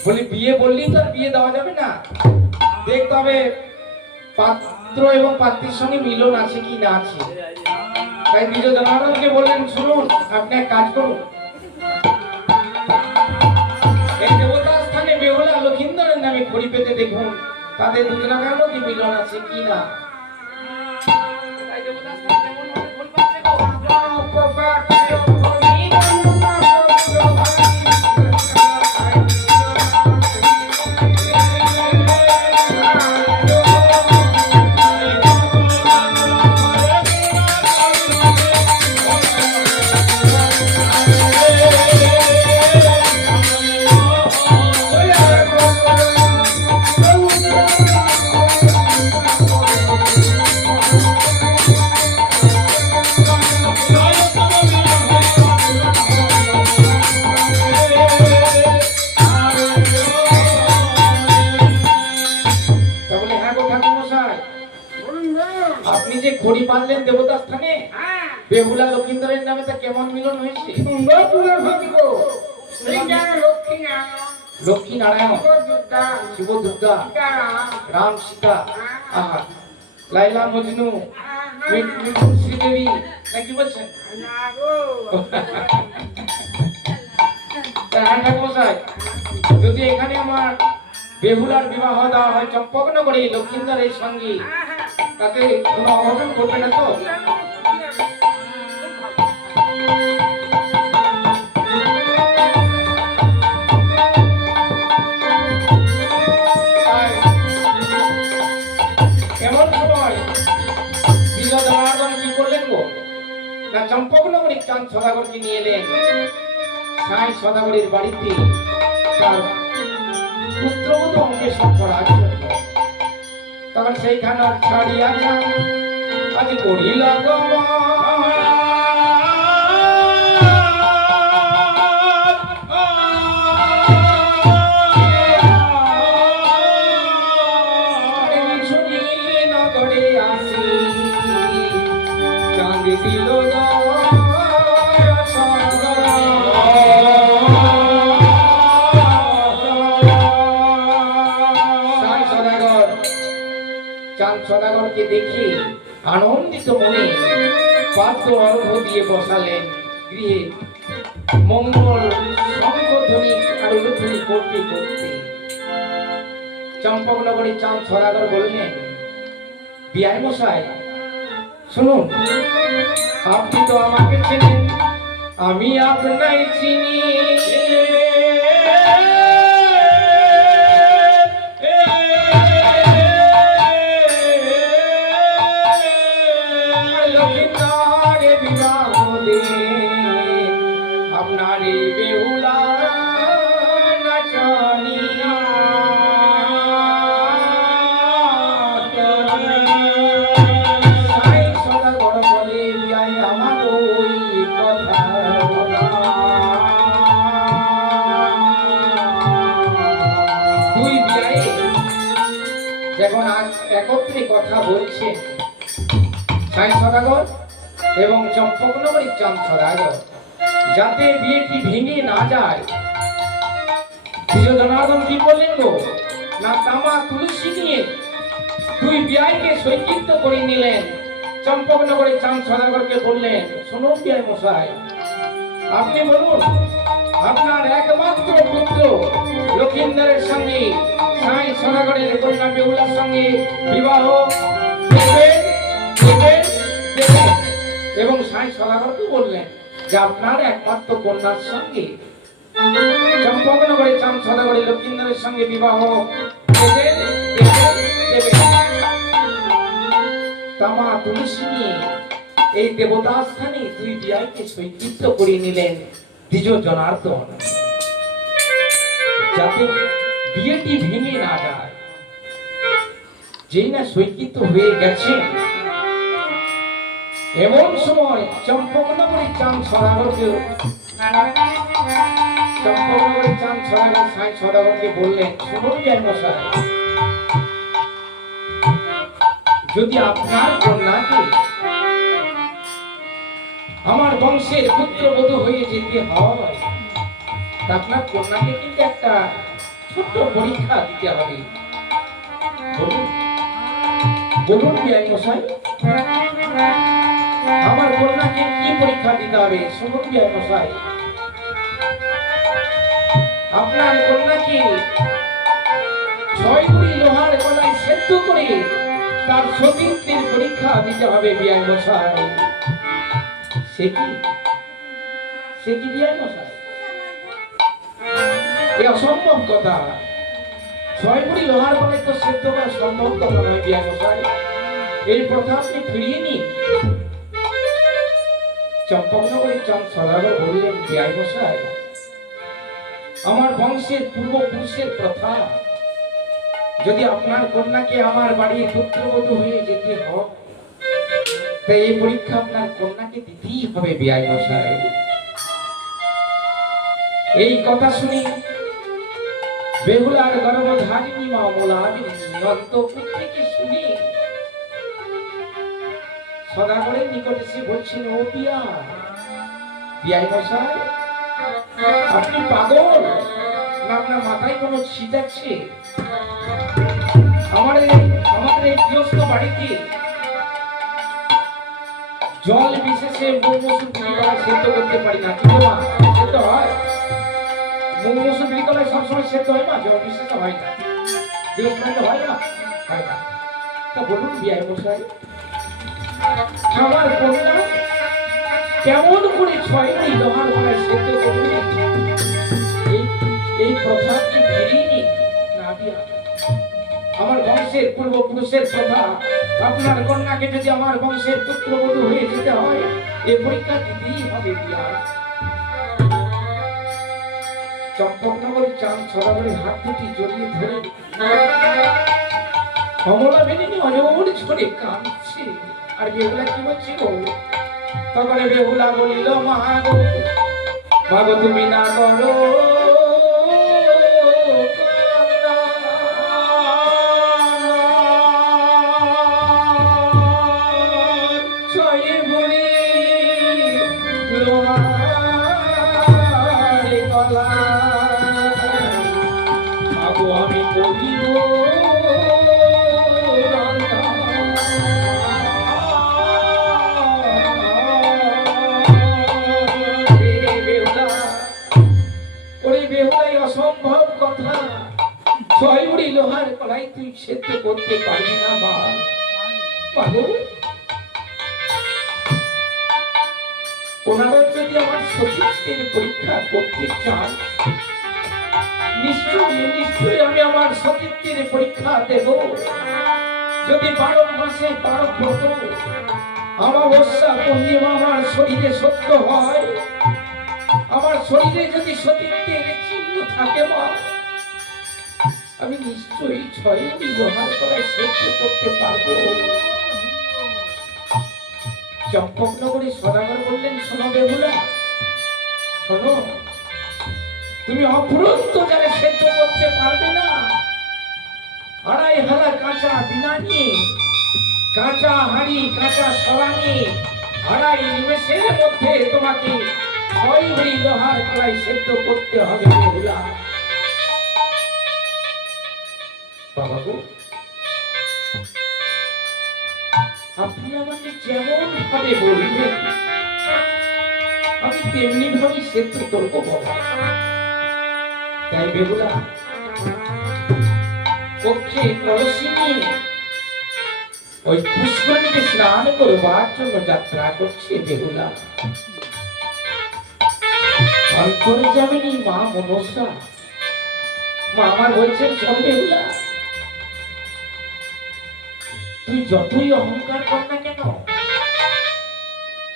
বলি বিয়ে বললি তো বিয়ে দেওয়া যাবে না দেখতে হবে পাত্র এবং পাত্রীর সঙ্গে মিলন আছে কি না আছে তাই নিজ জনগণকে বললেন শুনুন আপনি এক কাজ করুন এই দেবতা স্থানে বেহুলা লক্ষিন্দরের নামে খড়ি পেতে দেখুন তাদের দুজনের মধ্যে মিলন আছে কি না তাই দেবতা স্থানে যেমন খড়ি পাচ্ছে বাঁধলেন দেবতা স্থানে হ্যাঁ বেহুলা লক্ষিন্দরের নামে তা কেমন মিলন হয়েছে? সুন্দর পুজো হইব এই যেন লক্ষ্মী নারায়ণ লক্ষ্মী নারায়ণ, দুর্গা শিব দুর্গা, সীতারাম রাম সীতা, আহা লাইলা মজনু, শ্রীদেবী নাকি বলছেন? না গো মশাই, যদি এখানে আমার বেহুলার বিবাহ দেওয়া হয় চম্পকনগরে লক্ষিন্দরের সঙ্গে, তাতে কোনো অঘটন ঘটবে না তো? এমন সময় বিজয়দান কি করলেন গো, না চম্পকনগরী চাঁদ সদাগরকে নিয়ে এলেন সাই সদাগরের বাড়িতে তার পুত্রবধূ অন্বেষণ করার জন্য। তখন সেইখানে ছাড়িয়া যান আজ করিল নগরে আসি চাঁদ দিল চাঁদ সদাগরকে দেখে আনন্দিত মনে পাত্র অর্ঘ দিয়ে বসালেন গৃহে। মঙ্গল শঙ্খধ্বনি আর উলুধ্বনি করতে করতে চম্পকনগরে চাঁদ সদাগর বললেন, বিআই মশাই শুনুন, আপনি তো আমাকে চেনেন, আমি আপনাই চিনি। লক্ষিন্দরে বিবাহ দে আপনারে বেহুলা নাচনিয়া। সাই সদাগর বলে, বিয়াই আমার ওই কথা বলা। দুই বিয়াই যখন আজ একত্রে কথা বলছে, সাই সদাগর এবং চম্পকনগরী চাঁদ সদাগর, যাতে বিয়েটি ভেঙে না যায়, জনার্দন কি করলেন গো, না তামা তুলসী নিয়ে দুই বিয়াইকে সৈকৃত করে নিলেন। চম্পকনগরী চাঁদ সদাগরকে বললেন, শুনুন বিয়াই মশাই, আপনি বলুন আপনার একমাত্র পুত্র লক্ষিন্দরের সঙ্গে সাই সদাগরের কন্যা বেহুলার সঙ্গে বিবাহ দেবেন দেবেন দেবেন। এবং সাই সদাগরকে বললেন যে আপনার একমাত্র কন্যার সঙ্গে চম্পকনগরে চাঁদ সদাগরের লক্ষিন্দরের সঙ্গে বিবাহ দেবেন দেবেন দেবেন। তামা তুলসী নিয়ে এই দেবতা স্থানে দুই বিয়াইকে সৈকৃত করে নিলেন দ্বিজ জনার্দন, যাতে বিয়েটি ভেঙে না যায়। যেই না সৈকৃত হয়ে গেছে, এমন সময় চম্পকনগরী চাঁদ সদাগরকে সাই সদাগরকে বললেন, শুনুন বিয়াই মশাই, যদি আপনার কন্যাকে আমার বংশের পুত্রবধূ হয়ে যেতে হয়, তা আপনার কন্যাকে কিন্তু একটা ছোট্ট পরীক্ষা দিতে হবে। বলুন বলুন বিয়াই মশাই, আমার কন্যাকে কি পরীক্ষা দিতে হবে? শুনুন বিয়াই মশাই, আপনার কন্যাকে 6 গুড়ি লোহার গলায় সেদ্ধ করে তার সতীত্বের পরীক্ষা দিতে হবে বিয়াই মশাই। সে কি বিয়াই মশাই? এ অসম্ভব কথা। 6 গুড়ি লোহার গলায় তো সেদ্ধ করা সম্ভব কথা নয় বিয়াই মশাই। এই প্রথা আপনি ফিরিয়ে নিন। চম্পকনগরী চাঁদ সদাগর বললেন, বিয়াই মশাই, আমার বংশের পূর্বপুরুষের প্রথা, যদি আপনার কন্যাকে আমার বাড়ির পুত্রবধূ হয়ে যেতে হয়, তাই এই পরীক্ষা আপনার কন্যাকে দিতেই হবে বিয়াই মশাই। এই কথা শুনি বেহুলার গর্ভধারিণী মা মোলাবিনী অন্তঃপুর থেকে শুনে সদাগরের নিকটে সে বলছেন, ও পিয়া, পিয়াই মশাই, আপনি পাগল না আপনার মাথায় কোনো ছিট আছে? আমাদের এই গৃহস্থ বাড়িতে জল বিশেষে মুগ মসুর বিক্রি করা সেদ্ধ করতে পারি না, কিন্তু মা সেদ্ধ হয়। মুগ মসুর বিক্রি করা সবসময় সেদ্ধ হয় না, জল বিশেষে হয় না, গৃহস্থ বাড়িতে হয় না, হয় না। তা বলুন বিয়াই মশাই, আমার কন্যা কেমন করে 6 মুড়ি লোহার কড়াই সেদ্ধ করবে? এই প্রথা কি ফিরিয়ে না দিয়া আমার বংশের পূর্বপুরুষের প্রথা, আপনার কন্যাকে যদি আমার বংশের পুত্রবধূ হয়ে যেতে হয়, এই পরীক্ষা দিতেই হবে। দিয়া চম্পকনগরের চাঁদ সদাগরের হাত দুটি জড়িয়ে ধরে কমলা বেনিনি অজর ছড়ে কাঁদছে। আর বেহুলা কি বলছে গো? তখন বেহুলা বলিল, মা গো, মা গো, তুমি না করো আমি করিব অসম্ভব কথা, 6 মুড়ি লোহার কড়াই তুই সেদ্ধ করতে পারবি না মা। বাবু, ওনারা যদি আমার সতীত্বের পরীক্ষা করতে চান, নিশ্চয়ই আমি আমার সতীত্বের পরীক্ষা দেব। যদি 12 মাসে 12 ব্রত অমাবস্যা পূর্ণিমা আমার শরীরে সত্য হয়, আমার শরীরে যদি সতীত্বের চিহ্ন থাকে মা, আমি নিশ্চয়ই 6 মুড়ি লোহার কড়াই সেদ্ধ করতে পারবো। চম্পকনগরে সদাগর বললেন, শোনো বেহুলা, শোনো, তুমি অফুরন্ত জালে সেদ্ধ করতে পারবে না। 2.5 হালা কাঁচা বিনা নিয়ে, কাঁচা হাঁড়ি, কাঁচা সরা নিয়ে 2.5 নিমেষের মধ্যে তোমাকে 6 মুড়ি লোহার কড়াই সেদ্ধ করতে হবে বেহুলা। বাবা গো, আপনি আমাকে যেমন ভাবে বলবেন আমি তেমনি ভাবে সেদ্ধ করবো বাবা। তাই বেহুলা পক্ষে কলসি নিয়ে ওই পুষ্করিণীতে স্নান করবার জন্য যাত্রা করছে বেহুলা। অন্তরে যাবেনি মা মনসা। মা আমার বলছেন, শোন বেহুলা, তুই যতই অহংকার কর না কেন,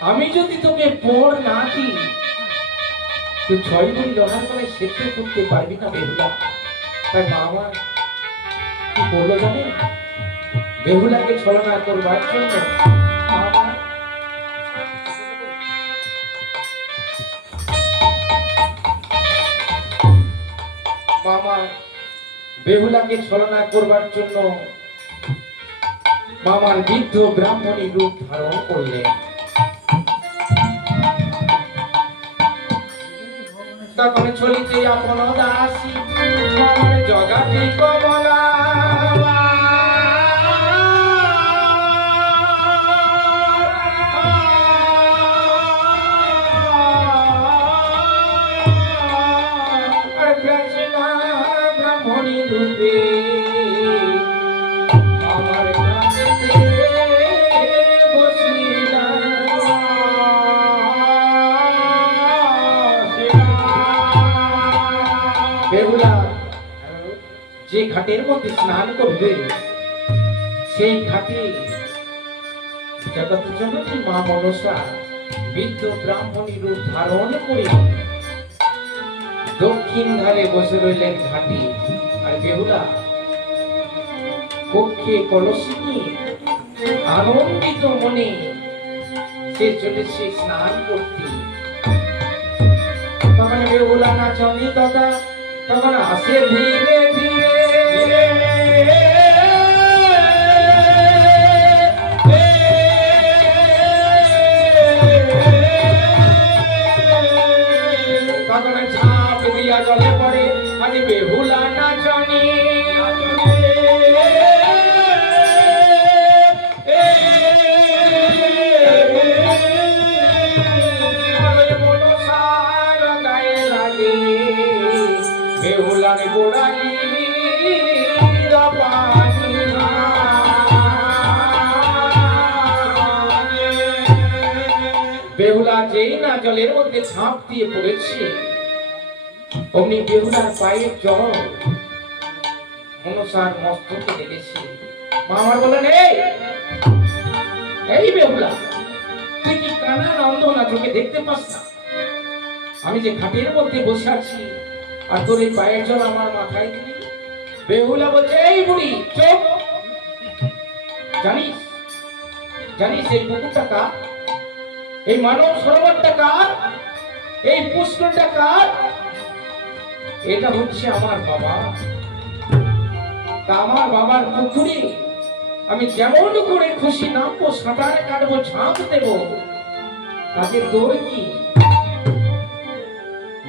আমি যদি তোকে পর না দিই, তুই 6 মুড়ি লোহার কড়াই সেদ্ধ করতে পারবি না বেহুলা। তাই মা আমার কি বললো জানেন? বেহুলাকে ছলনা করবার জন্য মামা বেহুলাকে ছলনা করবার জন্য মামার বৃদ্ধ ব্রাহ্মণী রূপ ধারণ করলেন। তখন চলিতে আপন দাসী জগাতি কমলা, ব্রাহ্মণী রূপে আমার বেহুলা যে ঘাটের মধ্যে স্নান করবে, সেই ঘাটে জগৎ জননী মা মনসা বৃদ্ধ ব্রাহ্মণী রূপ ধারণ করে দক্ষিণ ধারে বসে রইলেন ঘাটে। আর বেহুলা পক্ষে কলসি নিয়ে আনন্দিত মনে সে চলেছে স্নান করতে। তখন বেহুলা নাচনি দাদা, তখন আসে ধীরে ধীরে গগনে ঝাঁপ দিয়া জলে পড়ে আরে বেহুলা নাচনি মনসার গায়ে লাগে বেহুলার গোড়াই বেহুলা যেই না জলের মধ্যে ঝাঁপ দিয়ে পড়েছে অমনি বেহুলার পায়ের জল মনসার মস্তকে লেগেছে। মা আমার বলেন এই বেহুলা তুই কি কানা অন্ধ না চোখে দেখতে পাস না আমি যে খাটের মধ্যে বসে আছি আর তোর এই পায়ের জল আমার মাথায় দিলি। বেহুলা বলছে এই বুড়ি চুপ, জানিস জানিস এই পুকুরটা কার, এই মানব সরোবরটা কার, এই পুষ্করটা কার? এটা হচ্ছে আমার বাবা। তা আমার বাবার পুকুরে আমি যেমন করে খুশি নামবো, সাঁতারে কাটবো, ঝাঁপ দেবো, তাতে তোর কি?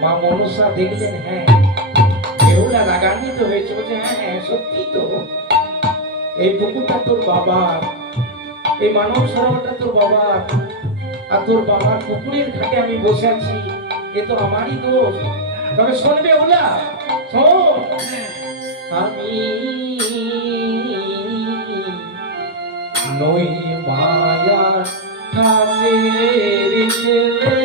মা মনসা দেখলেন হ্যাঁ বেহুলা রাগান্বিত হয়েছে, বলছে হ্যাঁ হ্যাঁ সত্যি তো, এই পুকুরটা তোর বাবার, এই মানব সরোবরটা তোর বাবার, আর তোর বাবার পুকুরের ঘাটে আমি বসে আছি, এ তো আমারই দোষ। তবে শোনবে ওলা শোন, আমি নই মায়া ঠাসের ছেলে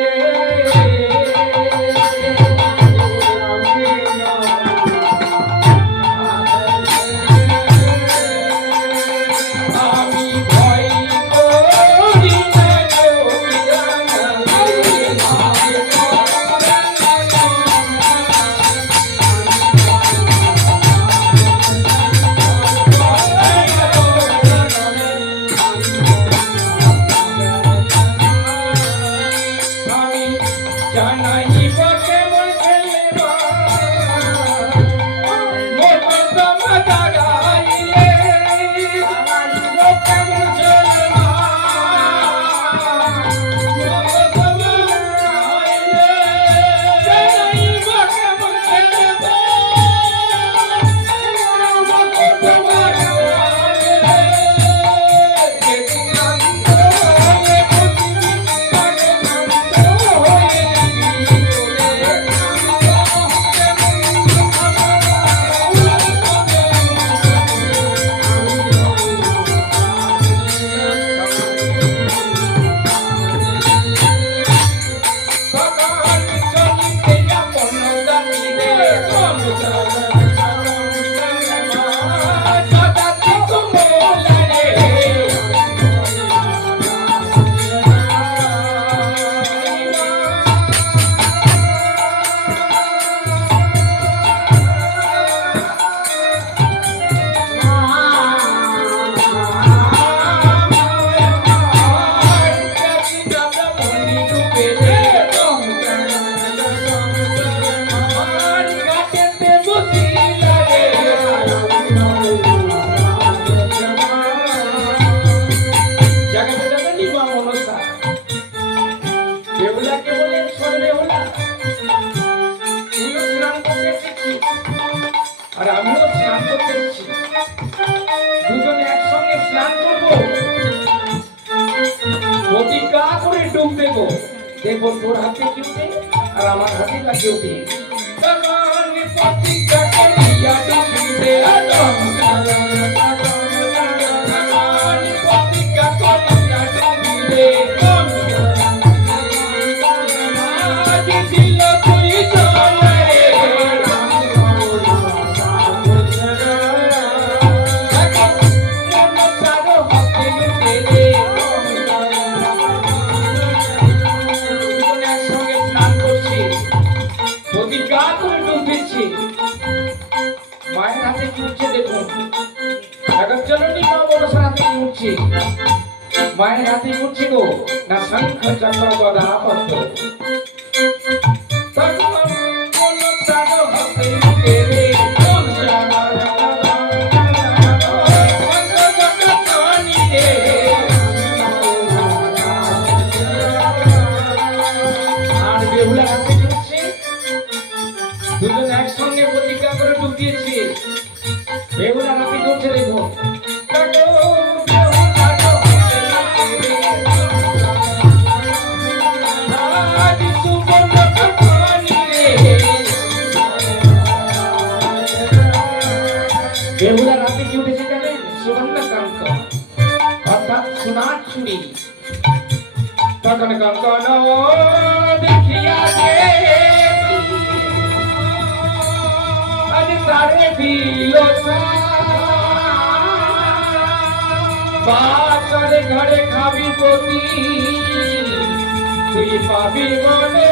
আর আমিও স্নান করতে এসেছি, দুজনে একসঙ্গে স্নান করবো, প্রতিজ্ঞা করে ডুব দেবো, দেখবো তোর হাতে কি উঠে আর আমার হাতে লাগে উঠে। প্রতিজ্ঞা করিয়া ডুব দিবে প্রতিজ্ঞা করিয়া ডুব দিবে মায়ের হাতে কি উঠছে দেখুন, এখন চলনি মা মনসার হাতে কি উঠছে, মায়ের হাতে উঠছে গো না শঙ্খ চক্র গদা পদ্ম। আর বেহুলা হাতে কি উঠছে দিয়েছে। বেহুলা রাতে করছে দেখো। আজ সুবর্ণ পানি রে। বেহুলা রাতে কি উঠেছে জানেন? সুবর্ণকান্ত অর্থাৎ সোনার চুড়ি। তখন কঙ্কন দেখিয়া গে আজ তারে দিল বাসরে ঘরে খাবি পতি তুই পাবি মনে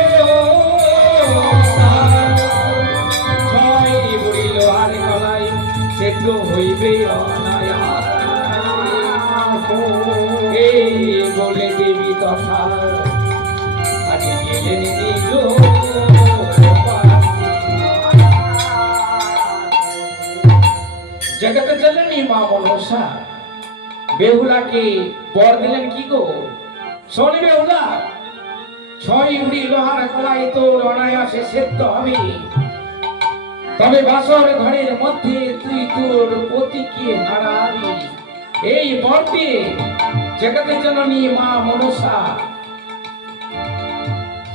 ছয় বুড়িল আর কলাই সেদ্ধ হইবে অনায়াস। এই বলে দেবী তথা আজ গেলেন নিজ জগতে জননী মা মনসা বেহুলাকে বর দিলেন কি গো? শোন বেহুলা, ছয় উড়ি লোহার কলাই তোর অনায়াসে সেদ্ধ হবে, তবে বাসর ঘরের মধ্যে তুই তোর পতিকে হারাবি। এই বর দিয়ে জগতে জননী মা মনসা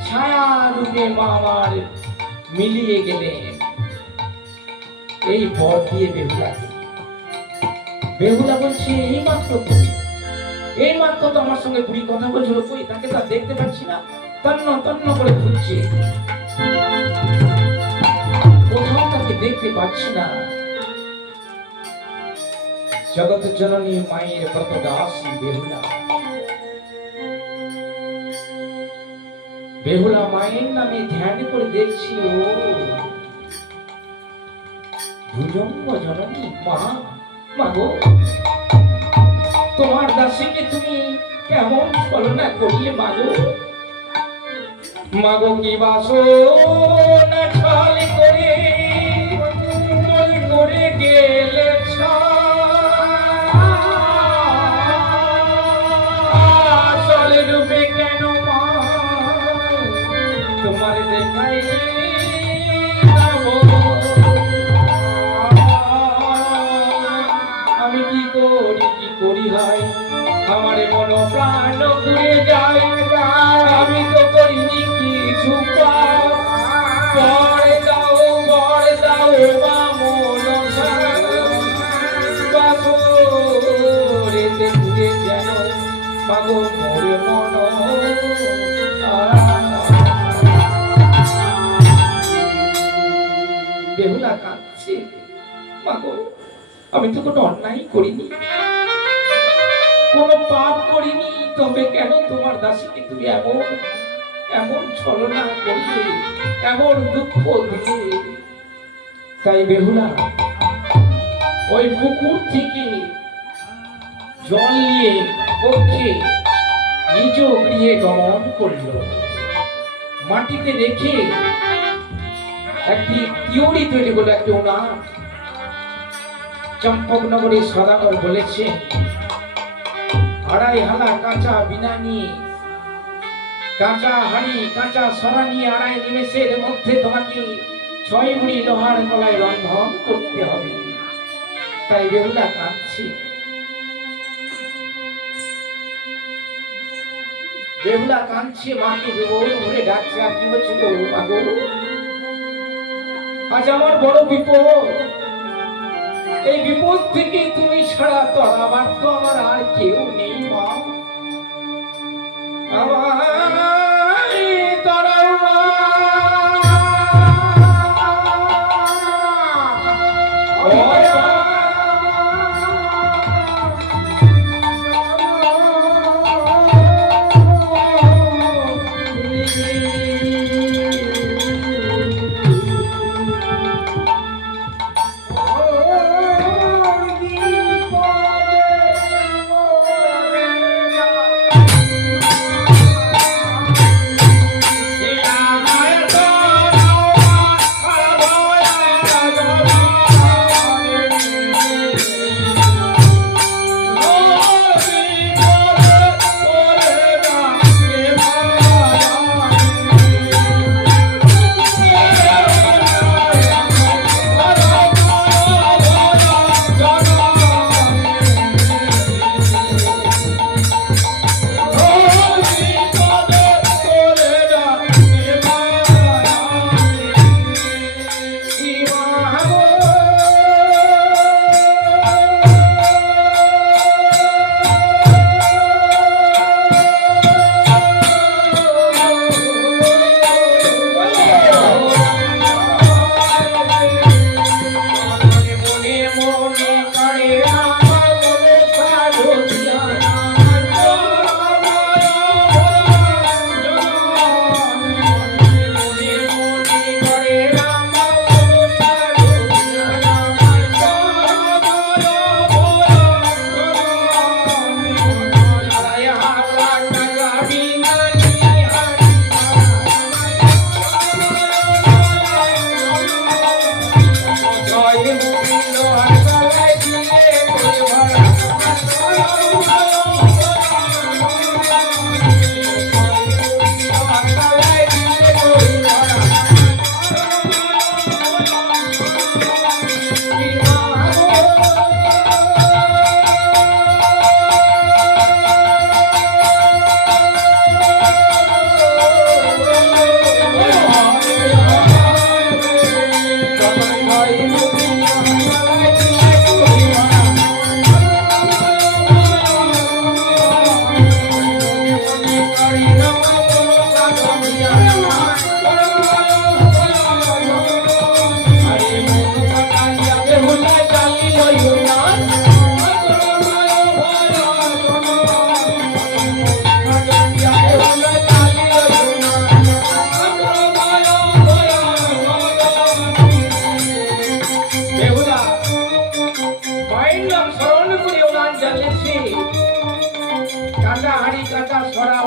ছায়া রূপে মা আমার মিলিয়ে গেলেন। এই বর দিয়ে বেহুলাকে, বেহুলা বলছে এই মাত্র তো আমার সঙ্গে বুড়ি কথা বলছিল, কই তাকে তো দেখতে পাচ্ছি না, তন্ন তন্ন করে ঘুরছে, কোথাও তাকে দেখতে পাচ্ছি না। জগৎ জননী মায়ের ব্রত দাসী বেহুলা, বেহুলা মায়ের নামে ধ্যান করে দেখছি, ও ভুজঙ্গ জননী মা, মাগো তোমার দাসীকে তুমি কেমন ছলনা করলে মাগো, মাগো কি বাসো না ছল করে গেলে আসলে রূপে কেন মা তোমার দেখাই আমি কি করি হয় আমার মন প্রাণ ঘুরে যায়, আমি তো করিনি কিছু বর দাও বা মনসা বাসরেতে ঘুরে যেন মাগো মোর মন। বেহুলা কাঁদছে, মাগো আমি তো কোনো অন্যায় করিনি, কোনো পাপ করিনি, তবে কেন তোমার দাসীকে তুমি এমন ছলনা করলে, এমন দুঃখ দিলে। তাই বেহুলা ওই পুকুর থেকে জল নিয়ে পক্ষে নিজ গৃহে গমন করল। মাটিতে রেখে একটি তিউড়ি তৈরি করলো, একটি উনান। চম্পকনগরী সদাগর বলেছে, আড়াই হালা কাঁচা বিনা নিয়ে, কাঁচা হাড়ি কাঁচা সরা নিয়ে 2.5 নিমেষের মধ্যে তোমাকে 6 বুড়ি লোহার কলাই রন্ধন করতে হবে। তাই বেহুলা কাঁদছে, বেহুলা কাঁদছে, মাকে বিভোর ভরে ডাকছে, আর কি বলছে গো মাগো, আজ আমার বড় বিপদ, এই বিপদ থেকে তুমি ছাড়া তো আমার আর কেউ নেই মা, আমায় তারাও মা।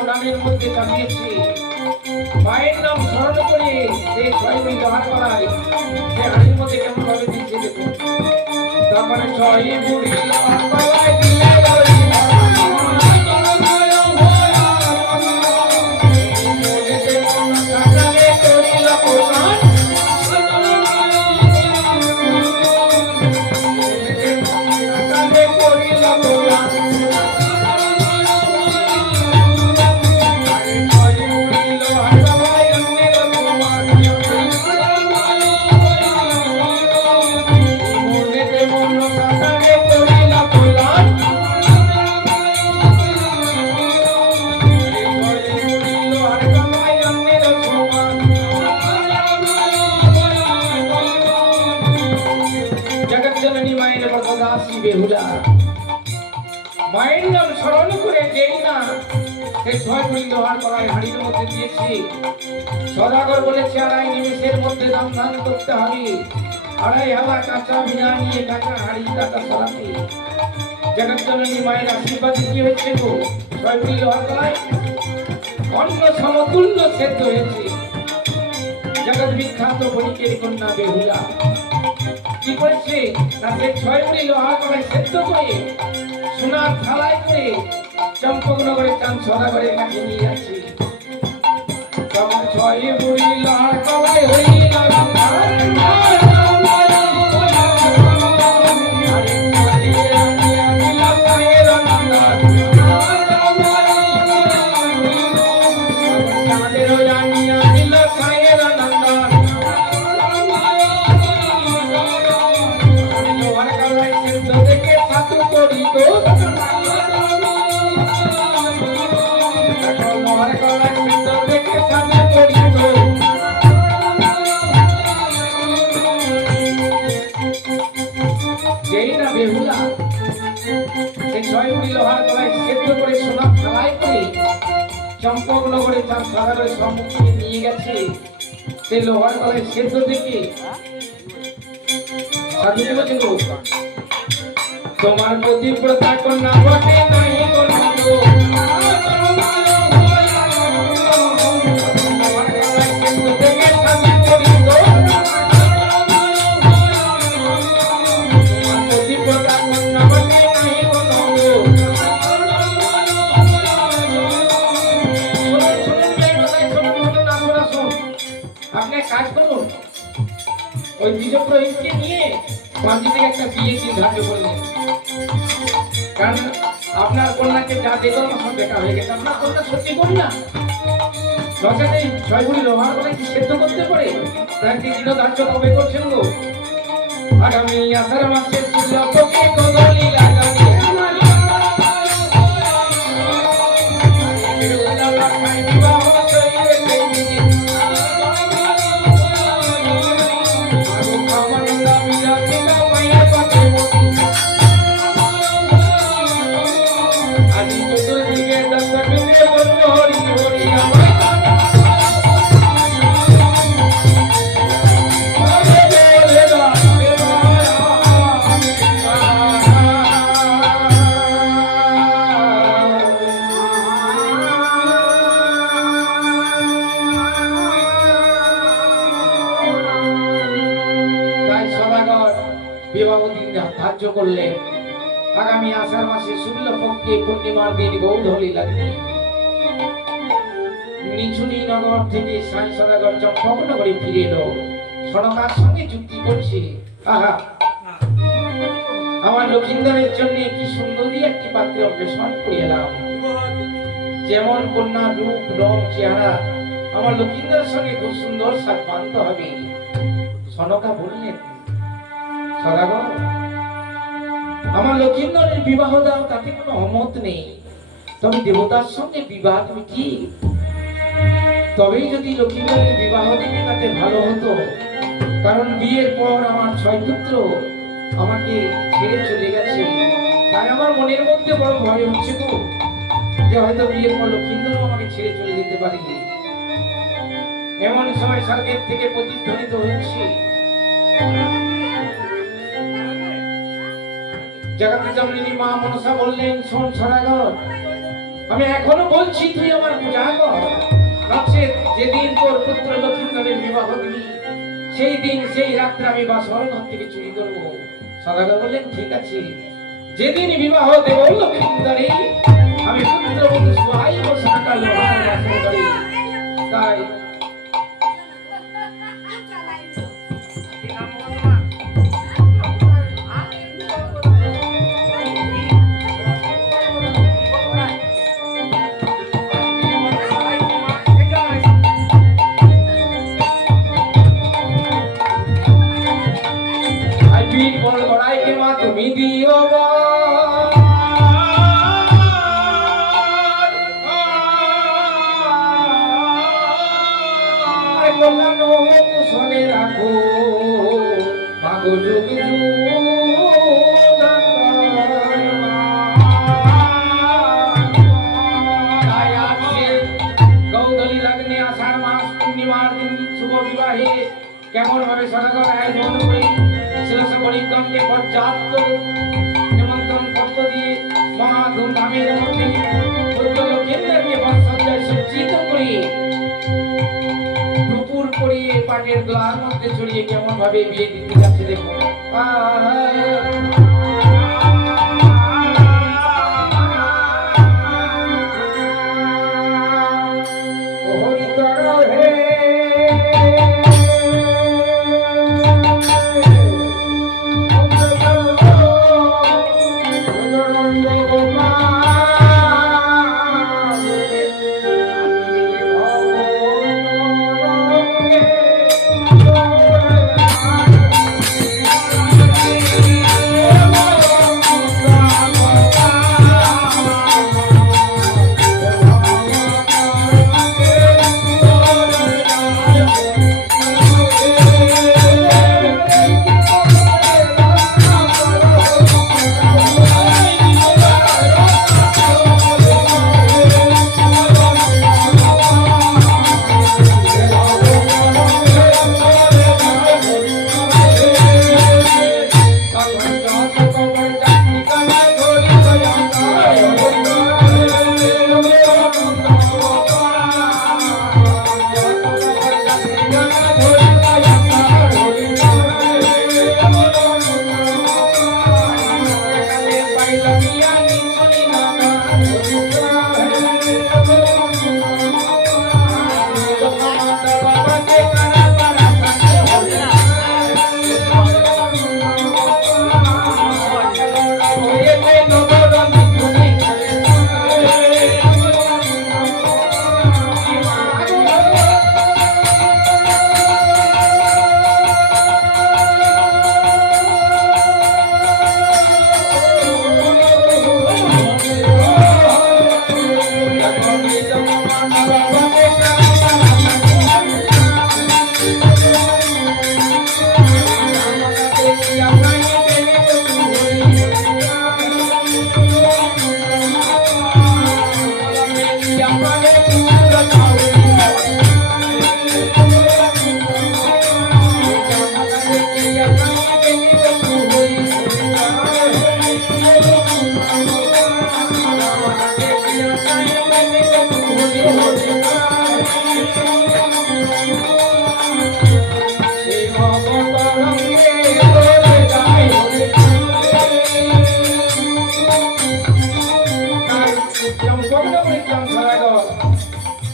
উড়ানের মধ্যে চাপিয়েছি। মায়ের নাম স্মরণ করে সে ছয় বুড়ি লোহার গলায় সে হাড়ির মধ্যে কেমন ভাবে দিচ্ছে দেখুন। তারপরে ছয় বুড়ি লোহার গলায় দিলে বলি জগজ্জননী মায়ের বরদাসী বেহুলা মায়ের নাম স্মরণ করে যেই না সে ছয় বুড়ি লোহার গলায় হাড়ির মধ্যে দিয়েছি। সদাগর বলেছে আড়াই নিমেষের মধ্যে দাম ধান করতে হবে। আড়াই হাওয়া কাঁচা বিনা নিয়ে কাঁচা হাড়ি কাটা সরাতে জগজ্জননী মায়ের আশীর্বাদে কি হয়েছে গো? ছয় বুড়ি লোহার গলায় অন্ন সমতুল্য সেদ্ধ হয়েছে। জগৎ বিখ্যাত বণিকের কন্যা বেহুলা কি করেছে না সে ছয় বুড়ি লোহার গলায় সেদ্ধ করে সোনার থালায় করে চম্পকনগরের চান সদাগরের কাছে নিয়ে যাচ্ছে। তখন ছয় বুড়ি লোহার গলায় হইল যেই না বেহুলা সে ছয় বুড়ি লোহার গলায় সেদ্ধ করে সোনার থালায় করে চম্পকনগরে তার সদাগরের সম্মুখে নিয়ে গেছে। সে লোহার গলায় সেদ্ধ দেখে সাধুকে বলছে গো তোমার পতিব্রতা কন্যা বটে নাই কোনো কাজ করুন ওই বিজয়পুরকে নিয়ে পাঁচি থেকে একটা বিয়ে দিন ধার্য করলেন। কারণ আপনার কন্যাকে যা দেখো আমার দেখা হয়ে গেছে। আপনার কন্যা সত্যি কন্যা লসাতে ছয় বুড়ি লোহার গলায় কি সেদ্ধ করতে পারে? তার কি দিন ধার্য কবে করছেন গো? আগামী আষাঢ় মাসে শুক্লপক্ষে গোধূলি লাগানি বিবাহ দিন ধার্য করলেন। আগামী আষাঢ় মাসে শুক্লপক্ষে পূর্ণিমার দিন গৌধূলি লাগবে। নিঝুনি নগর থেকে সাই সদাগর চম্পকনগরে ফিরে এলো। সনকার সঙ্গে যুক্তি করছে, আহা আমার লক্ষিন্দরের জন্য কি সুন্দরী একটি পাত্রে অন্বেষণ করে এলাম। যেমন কন্যা রূপ রং চেহারা আমার লক্ষিন্দরের সঙ্গে খুব সুন্দর সাজ মানতে হবে। সনকা বললেন, সদাগর আমার লক্ষিন্দরের বিবাহ দাও, তাতে কোনো অমত নেই। তবে দেবতার সঙ্গে বিবাহ তুমি কি তবেই যদি লক্ষিন্দরের বিবাহ দিতে তাতে ভালো হতো। কারণ বিয়ের পর আমার ছয় পুত্র আমাকে ছেড়ে চলে গেছে। তাই আমার মনের মধ্যে বড় ভয় হচ্ছে গো, যে হয়তো বিয়ের পর লক্ষিন্দর আমাকে ছেড়ে চলে যেতে পারে। এমন সময় স্বর্গের থেকে প্রতিধ্বনিত হচ্ছে, জগৎ জননী মা মনসা বললেন, শোন সদাগর আমি এখনো বলছি তুই আমার পূজা কর, নচেৎ যেদিন তোর পুত্র লক্ষ্মীন্দরের বিবাহ দিবি সেই দিন সেই রাত্রে আমি বাসর ঘর থেকে চুরি করবো। সদাগর বললেন ঠিক আছে, যেদিন বিবাহ দেব লক্ষ্মীন্দরে আমি পুত্র বধূ সবাই বসে থাকা লোহার বাসর ঘরে। তাই বীর বল গড়াইকে মা তুমি দিও বল। আরে কল্যাণ কুশলে রাখো মাগো যুগ গৌদলী লগ্নে আষাঢ় মাস পূর্ণিমার দিন শুভ বিবাহে কেমন ভাবে সদাগর আয়োজন করি শিরস পরিক্রমকে পর্যাপ্ত নিমন্ত্রণ পত্র দিয়ে মহা ধুমধামের মধ্যে পুত্র লক্ষ্মীন্দরকে বরসজ্জায় সজ্জিত করে নুপুর পরিয়ে পাটের দোলার মধ্যে ছড়িয়ে কেমন ভাবে বিয়ে দিতে যাচ্ছে দেখুন।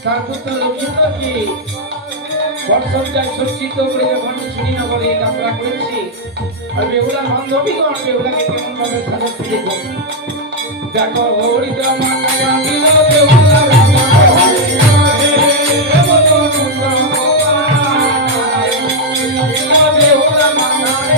তার পুত্র লক্ষ্মীন্দরকে বরসজ্জায় সজ্জিত করে যখন শ্রীনগরে যাত্রা করেছে, আর বেহুলার বান্ধবীগণ বেহুলাকে কেমন ভাবে সাজাচ্ছে দেখুন। দেখো হরিদ্রা মাতায়া দিল বেহুলার বেহুলা মাতায়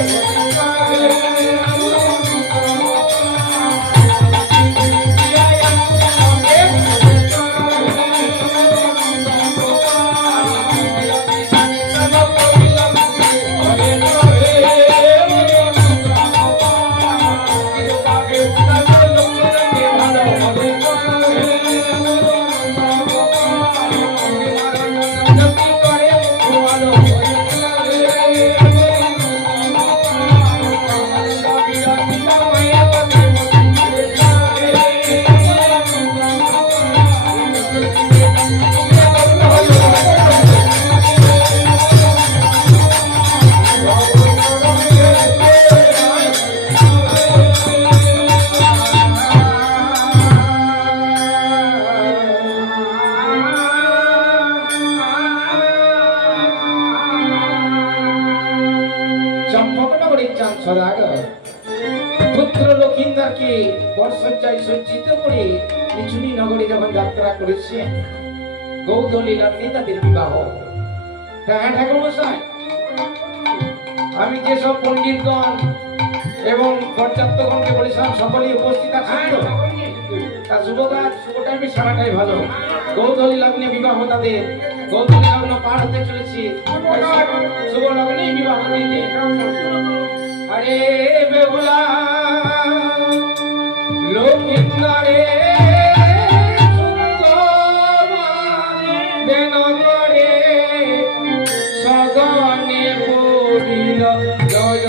চম্পকনগরের চাঁদ সদাগর পুত্র লক্ষিন্দরকে বর্ষজ্জায় সজ্জিত করে নিচুনি নগরে যখন যাত্রা করেছেন গৌধলী লগ্নে তাদের বিবাহ। হ্যাঁ ঠাকুর মশাই, আমি যেসব পণ্ডিতগণ এবং পর্যাপ্তগণকে বলেছিলাম সকলেই উপস্থিত আছেন তো? তা শুভ কাজ, শুভ টাইমে সারাটাই ভালো। গৌধলী লগ্নে বিবাহ তাদের, গৌধলী লগ্ন পার হতে চলেছে, শুভ লগ্নে বিবাহ দিতে। আরে বেহুলা লক্ষিন্দরে সগনে পড়িল জয়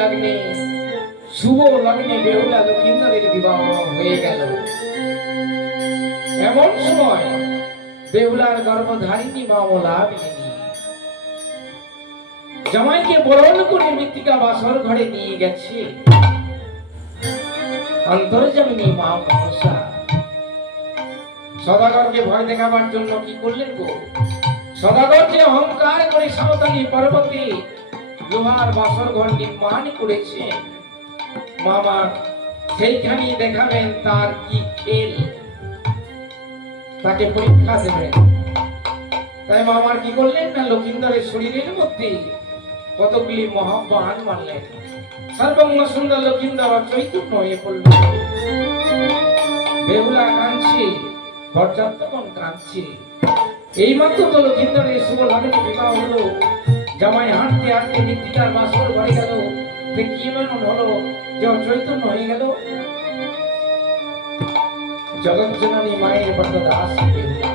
লগ্নে শুভ লগ্নে বেহুলা লক্ষিন্দরের বিবাহ হয়ে গেল। এমন সময় বেহুলার গর্ভধারিণী মামলা জামাইকে বরণ করে মৃত্তিকা বাসর ঘরে নিয়ে গেছে। অন্তর্যামিনী মা মনসা সদাগরকে ভয় দেখাবার জন্য কি করলেন গো? সদাগর যে অহংকার করে সাঁওতালি পর্বতে লোহার বাসর ঘর নির্মাণ করেছে, মামা সেইখানে দেখাবেন তার কি খেল, তাকে পরীক্ষা দেবেন। তাই মামার কি করলেন না, লক্ষিন্দরের শরীরের মধ্যে কতগুলি মহাবান মারলেন। সর্বঙ্গ সুন্দর লক্ষিন্দর চৈতন্য হয়ে পড়ল। বেহুলা কাঁদছে, পর্যাপ্তগণ কাঁদছে। এইমাত্র তো লক্ষিন্দরের শুভ লগ্নে বিবাহ হলো। জামাই হাঁটতে হাঁটতে মৃত্তিকার বাসর ঘরে গেল, কি এমন হলো যে চৈতন্য হয়ে গেল? জগজ্জননী মায়ের বড় দাস বেহুলা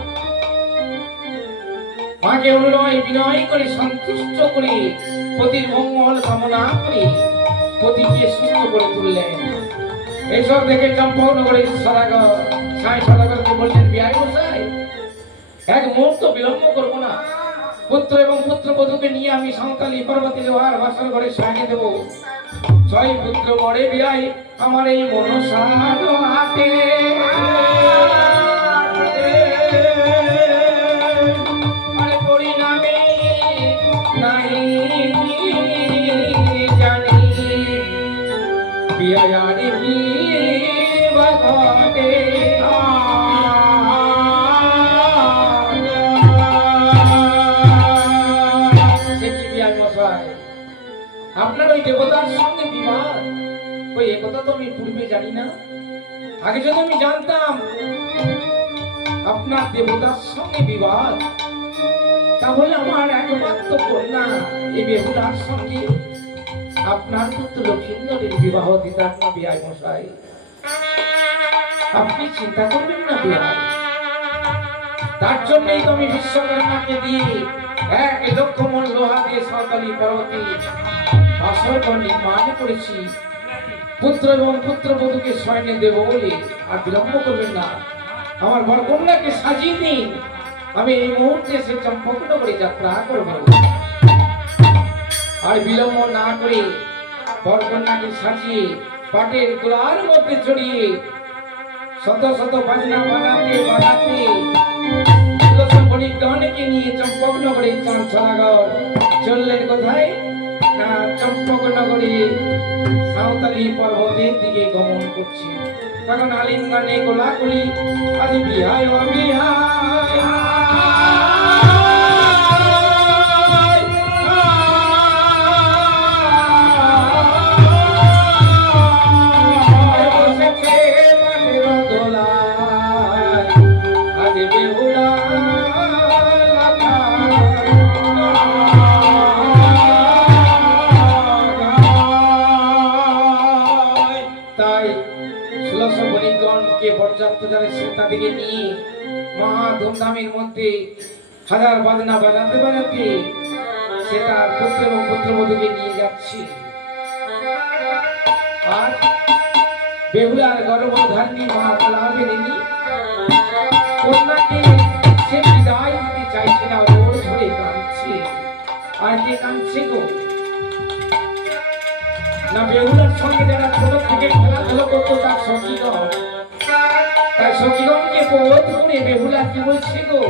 মাকে অনুনয় বিনয় করে সন্তুষ্ট করে পতির মঙ্গল কামনা করে পতিকে সুস্থ করে তুললেন। এইসব দেখে চম্পকনগরের সদাগর সাই সদাগরকে বললেন, বিয়াই মশাই, এক মুহূর্ত বিলম্ব করবো না। পুত্র এবং পুত্রবধূকে নিয়ে আমি সাঁওতালি পর্বতে লোহার বাসর ঘরে সাজিয়ে দেবো। ছয় পুত্র মরে বিয়াই আমার এই মনসার হাতে আরে পরিণামে নাই জানি বিয়ারি ভগতে আপনার ওই দেবতার সঙ্গে বিবাদ, ওই একথা তো আমি পূর্বে জানি না। আগে যদি আমি জানতাম আপনার দেবতার সঙ্গে বিবাদ, তাহলে আমার একমাত্র কন্যা এই বেহুলার সঙ্গে আপনার পুত্র লক্ষিন্দরের বিবাহ দিতাম না বিয়াই মশাই। আপনি চিন্তা করবেন না বিয়াই, তার জন্যই তো আমি বিশ্বকর্মাকে দিয়ে 1,00,000 মণ লোহা দিয়ে সাঁওতালি পর্বতে বাসর ঘর নির্মাণ করেছি পুত্র এবং পুত্রবধূকে শয়নে দেব বলে। আর বিলম্ব করবেন না, আমার বরকন্যাকে সাজিয়ে দিন, আমি এই মুহূর্তে সে চম্পকনগরে যাত্রা করব। আর বিলম্ব না করে বরকন্যাকে সাজিয়ে পাটের তোলার মধ্যে চড়িয়ে শত শত বাজনা বাজাতে বাজাতে বণিকগণকে নিয়ে চম্পকনগরে চাঁদছড়াগড় চললেন। কোথায় না চম্পকনগরে সাঁওতালি পর্বতের দিকে গমন করছে। তখন আলিঙ্গনে গোলাগুলি আজ বিহায় অবিহায় তাদেরকে নিয়ে মহা ধুমধামের মধ্যে হাজার বাজনা বাজাতে বাজাতে সে তার পুত্র এবং পুত্রবধূকে নিয়ে যাচ্ছে। আর বেহুলার গর্ভধারিণী মা কলাবেরিনী কন্যাকে সে বিদায় দিতে চাইছে না, ওর ধরে কাঁদছে। আর কে কাঁদছে গো? না বেহুলার সঙ্গে যারা ছোট থেকে খেলাধুলো করতো তার সখীগণ, তাই সখীগণকে বোধ করে বেহুলা কি বলছে গো?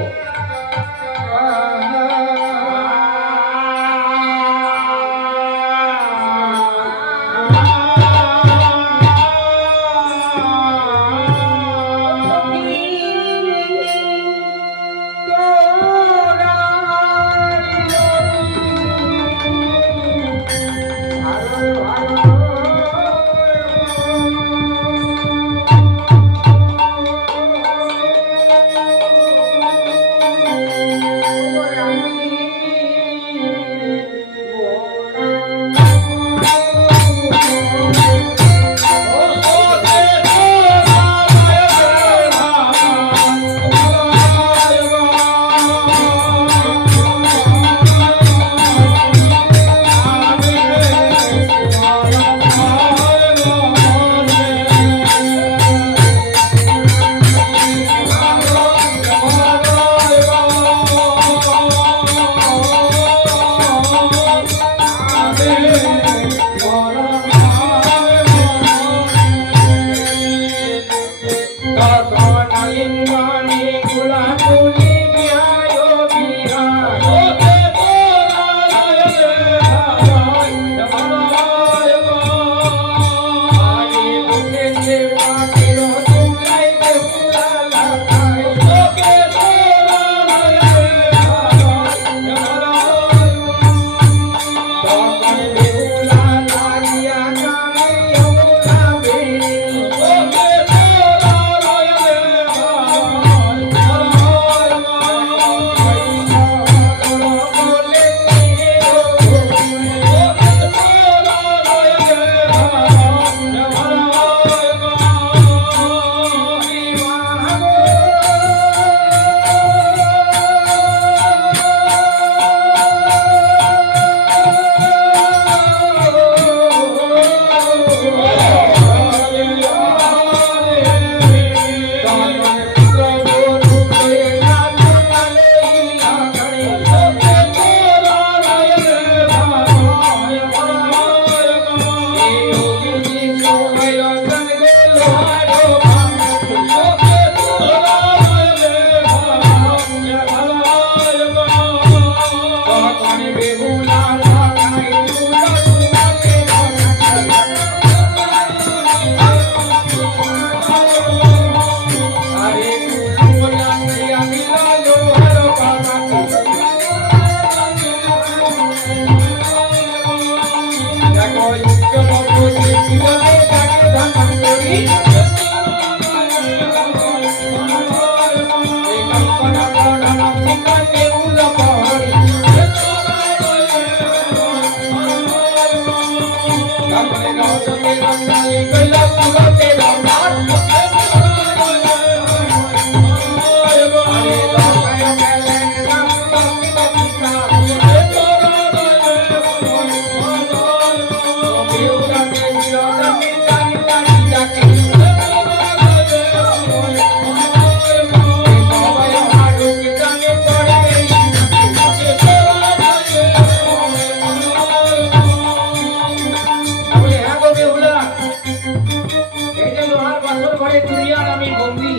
এই যে লোহার বাসর ঘরে তুমি আর আমি বন্দি।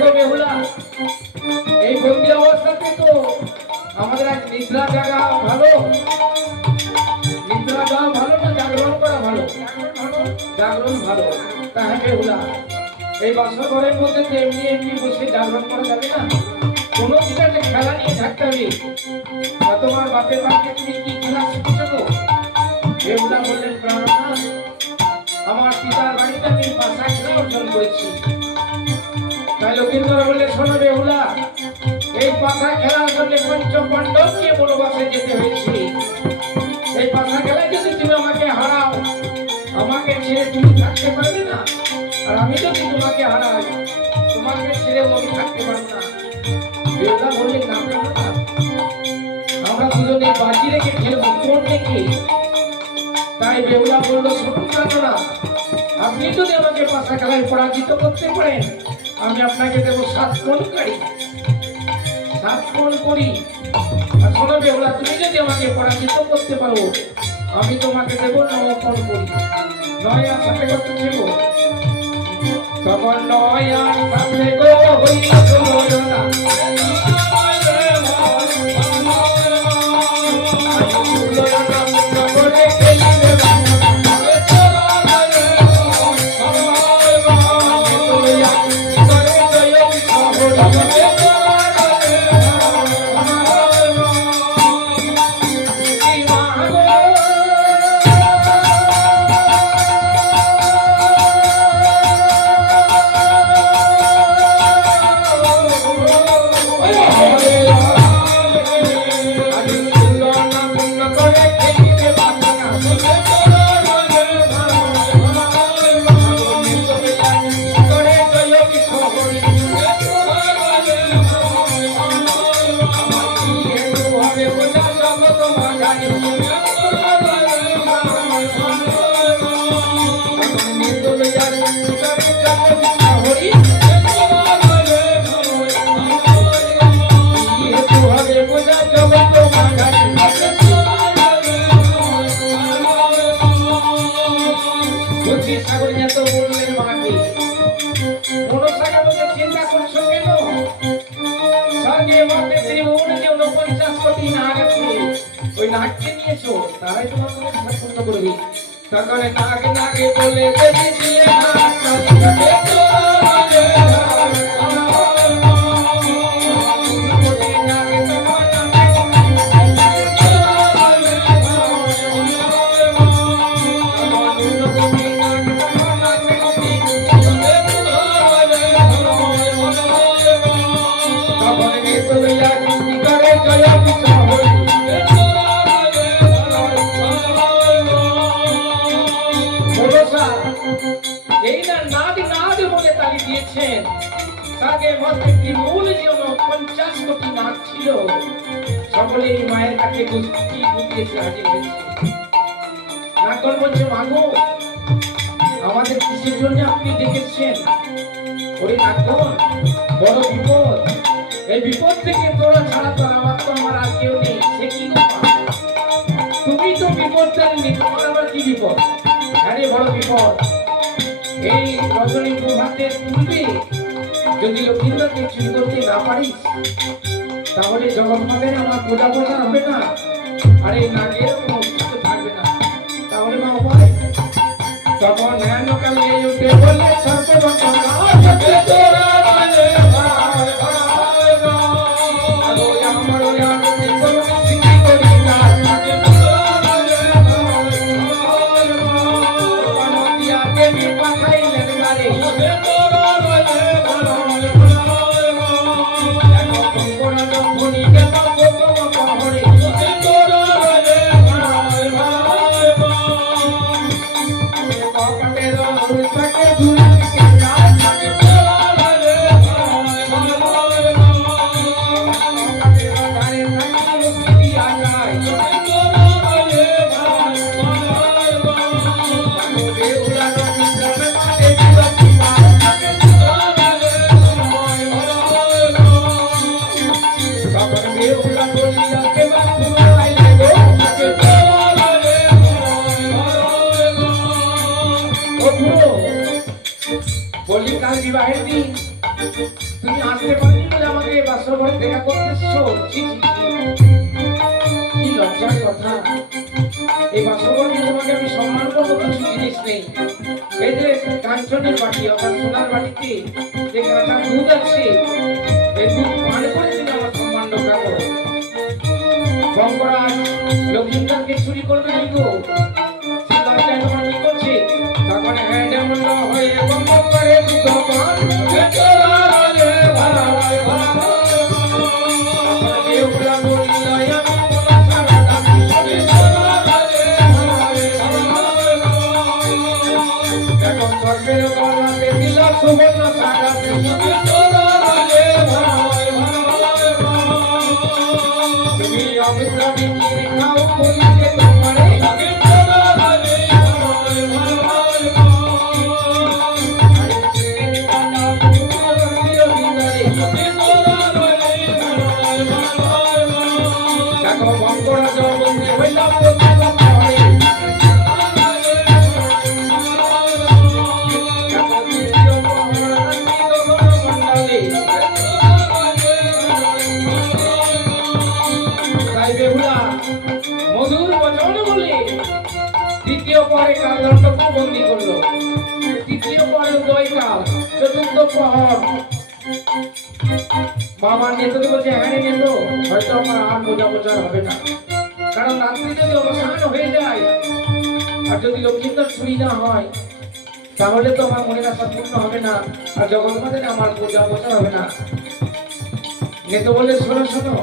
গো বেহুলা, এই বন্দি অবস্থাতে তো আমাদের আজ নিদ্রা জাগা ভালো, নিদ্রা যাওয়া ভালো না জাগরণ করা ভালো? জাগরণ ভালো। তাহলে বেহুলা, এই বাসর ঘরের মধ্যে তো এমনি এমনি বসে জাগরণ করা যাবে না, কোনো কিছু একটা খেলা নিয়ে থাকতে হবে। তোমার বাপের বাড়িতে তুমি কি খেলা শিখেছো গো? বেহুলা বললেন, প্রাণনাথ, আমার পিতার বাড়িতে আমি পাশা খেলা অর্জন করেছি। তাই লক্ষিন্দর বললে, শোনো বেহুলা, এই পাশা খেলার জন্য পঞ্চপাণ্ডব নিয়ে বনবাসে যেতে হয়েছে। এই পাশা খেলায় যদি তুমি আমাকে হারাও, আমাকে ছেড়ে তুমি থাকতে পারবে না, আর আমি যদি তোমাকে হারাই, তোমাকে ছেড়ে আমি থাকতে পারবো না। বেহুলা বললেন, না প্রাণনাথ, আমরা দুজনে বাজি রেখে খেলবো, কোন রেখে? তাই বেহুলা বলল, শুনুন না, আপনি যদি আমাকে পাশা খেলায় পরাজিত করতে পারেন, আমি আপনাকে দেবো 7 কোণ করি, 7 কোণ করি। আর শোনো বেহুলা, তুমি যদি আমাকে পরাজিত করতে পারো, আমি তোমাকে দেবো 9 কোণ করি। 9 আর 7 কত ছিল? তখন 9 আর 7 গো হইল না। সকালে নাগে নাগে বলে সকলেই মায়ের কাছে গুষ্টি গুটিয়েছে হাজির হয়েছে। নাগর বলছে, মাগো, আমাদের কিসের জন্য আপনি ডেকেছেন? ওরে নাগর, বড় বিপদ, এই বিপদ থেকে তোরা ছাড়া তো আমার আর কেউ নেই। সে কি তুমি তো বিপদ জানি, তোমার আবার কি বিপদ? আরে বড় বিপদ, এই রজনী প্রভাতের পূর্বে যদি লক্ষিন্দরকে চুরি করতে না পারিস, তাহলে জগন্মাতার আমার পূজা প্রচার হবে না, আর এই নাগের কোনো অস্তিত্ব থাকবে না। তাহলে মা উপায়? তখন ন্যায়কালে উঠে বললে, ও বুড়ো, বলি কাল বিবাহের দিন তুমি আসতে পারবে বলে আমাকে বাসর ঘরে দেখা করতে এসছো? ছি, ছি, ছি। কি লজ্জার কথা। এই বাসর ঘরে তোমাকে আমি সম্মান করবো কিছু জিনিস নেই। এই যে কাঞ্চনের বাটি অর্থাৎ সোনার বাটিতে যে কাঁচা দুধ আছে, এই দুধ পান করে তুমি আমার সম্মান রক্ষা করো। গঙ্গরাজ লক্ষ্মীকারকে চুরি করবে কি গো? সে লজ্জায় তোমার কি করছে? তখন হ্যাঁ যেমন হয়ে গঙ্গ করে দুধপান, এখন সর্বের গলাতে দিল সুবর্ণ সাগর, তুমি অমৃত বিকিয়ে খাও বলিতে তোমারে, দেখো বঙ্গরাজ বন্দে হইলাম প্রতিগত হয়ে, দেখো দ্বিতীয় মহারানী গগনমণ্ডলে, তাই বেহুলা মধুর বচন বলে দ্বিতীয় পরে কালদণ্ডকে বন্দী করলো। তৃতীয় পরে উদয়কাল, চতুর্থ প্রহর। বাবা নেতৃত্ব বলছে হ্যাঁ নেত, হয়তো আমার আর বোঝা বোঝার হবে না, কারণ রাত্রি যদি অবসান হয়ে যায় আর যদি লক্ষ্মীন্দর চুরি না হয় তাহলে তো আমার মনের আশা পূর্ণ হবে না, আর জগন্নাথের আমার বোঝা বোঝা হবে না। নেত বলে শোনো শোনো,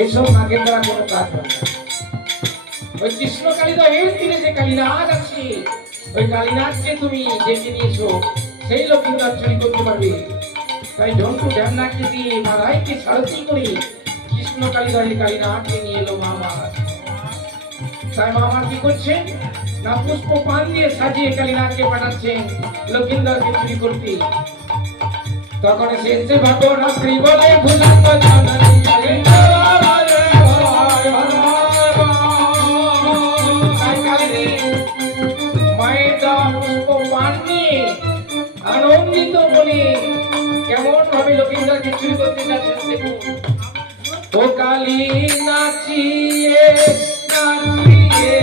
এইসব নাগের দ্বারা কোনো কাজ হবে না। ওই কৃষ্ণ কালিদাসের তীরে যে কালীনাথ আছে, ওই কালীনাথকে তুমি ডেকে নিয়েছো, সেই লক্ষ্মীন্দর চুরি করতে পারবে। তাই ঝন্টু ঢ্যামনাকে দিয়ে মারাইকে সারথি করে কৃষ্ণ কালীদাসের কালীনাথকে নিয়ে এলো মামা। তাই মামা কি করছেন না, পুষ্প পান দিয়ে সাজিয়ে কালীনাথকে পাঠাচ্ছেন লক্ষ্মীন্দরকে চুরি করতে। তখন সে এসে ভাগো রাত্রি বলে ভুলাঙ্গ জানানি, মায়ের দেওয়া পুষ্প পান নিয়ে আনন্দিত বলে কেমন ভাবে লক্ষ্মীন্দরকে চুরি করতে যাচ্ছেন দেখুন। ও কালী নাচিয়ে নাচিয়ে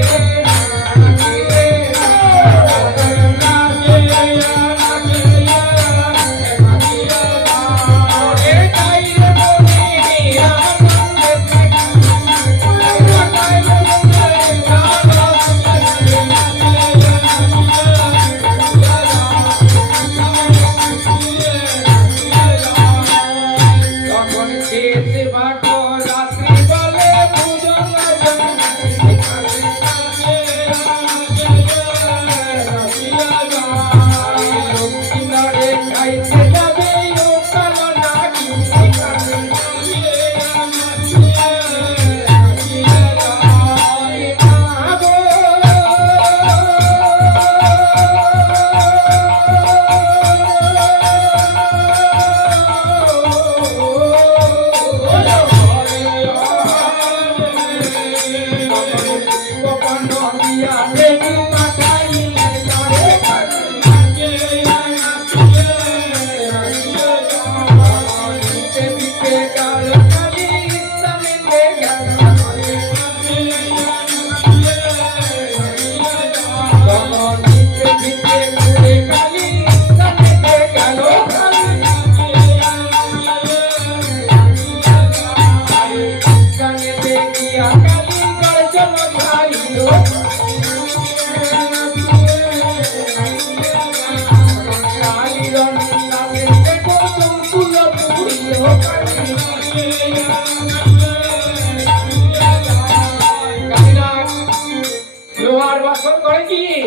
লোহার বাসন করে গিয়ে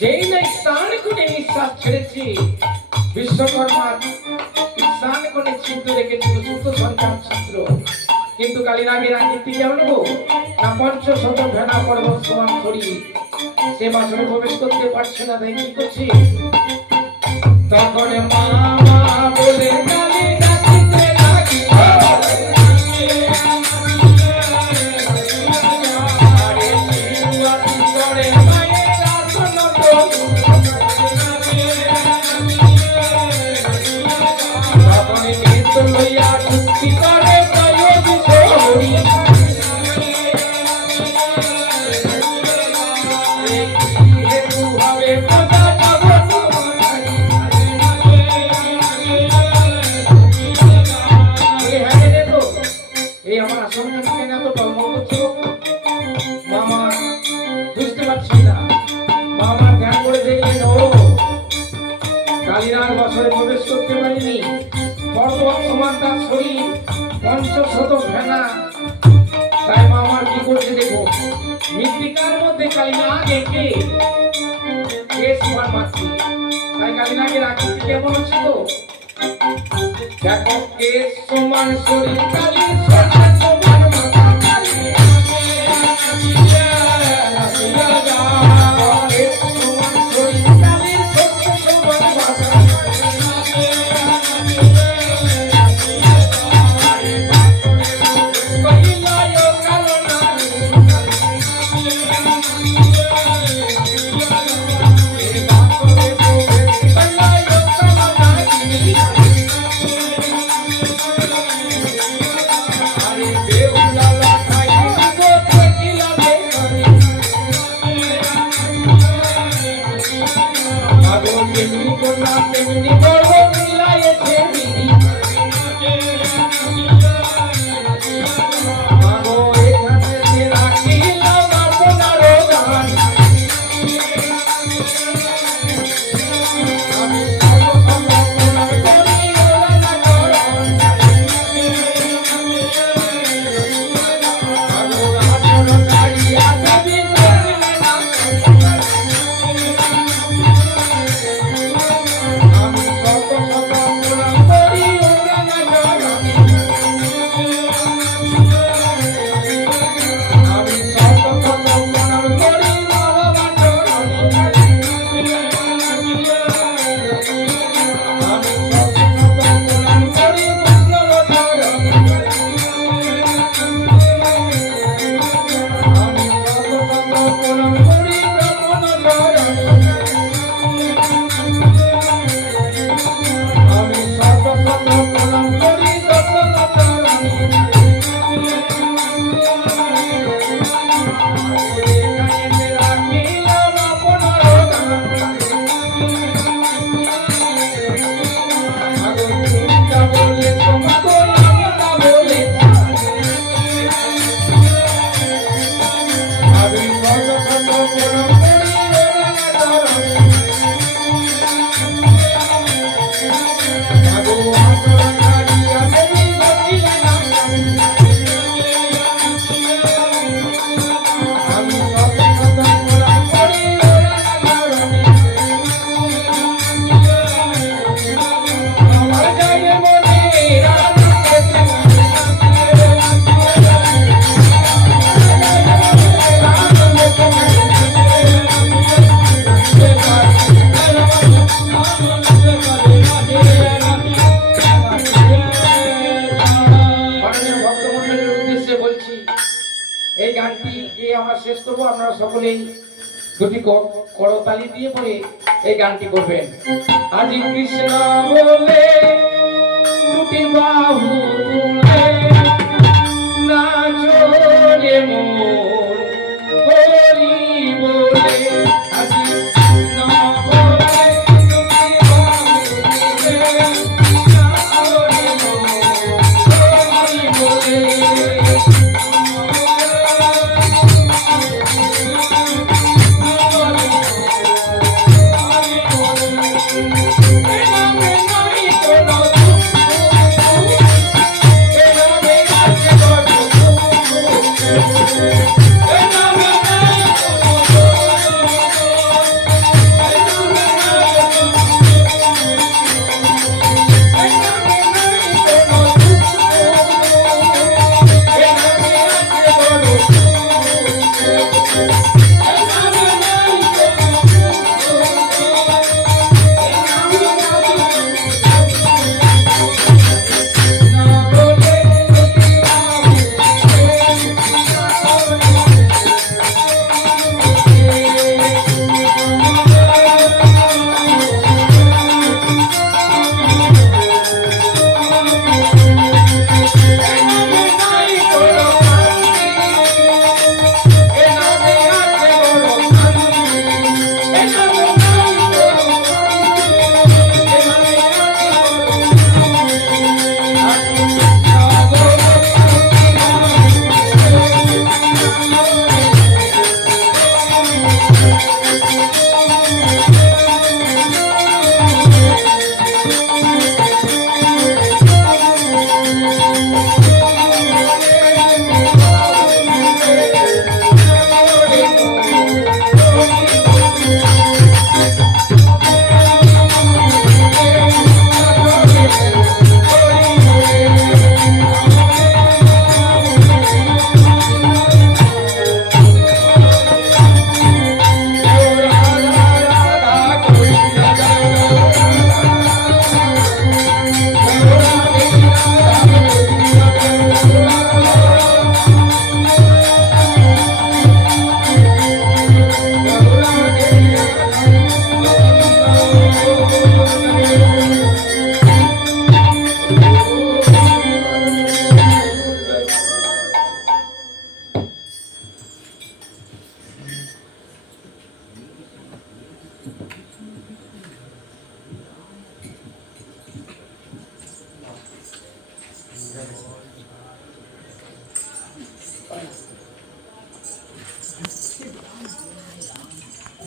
যেই না স্নান করে নিঃশ্বাস ছেড়েছি, বিশ্বকর্মা স্নান করে ছিদ্র রেখেছিল সুস্থ সন্তান ছিদ্র, কিন্তু কালীনাগের আকৃতি কেমন গো না পঞ্চশত ভেড়া পর্বত সমান করি সে বাসনে প্রবেশ করতে পারছে না। তাই কি করছি তখন মামা বলে কালী ডাকিতে লাগি, আরে শিবাতি করে মায়ের আসন ধ্যান করে দেখলেন ও কালিনাগ বছরে প্রবেশ করতে পারিনি, পর্বত সমান তার শরীর, পঞ্চশত ফেনা, তাই মা আমার কি করছে দেখো, মৃত্তিকার মধ্যে কালিনাগ এঁকে কেশ সমান মারছে, তাই কালিনাগের আকৃতি কেমন হচ্ছে তো দেখো, কেশ সমান শরীর কালী সমান সমান মাথা কালী, কেশ সমান শরীর কালীর সমান সমান মাথা, এই গানটি গিয়ে আমরা শেষ করবো, আপনারা সকলেই দুটি করতালি দিয়ে পরে এই গানটি করবেন। আজি কৃষ্ণ বলে দুটি বাহু তুলে নাচো রে মোর হরি বলে, আজি কৃষ্ণ বলে দুটি বাহু তুলে নাচো রে মোর হরি বলে।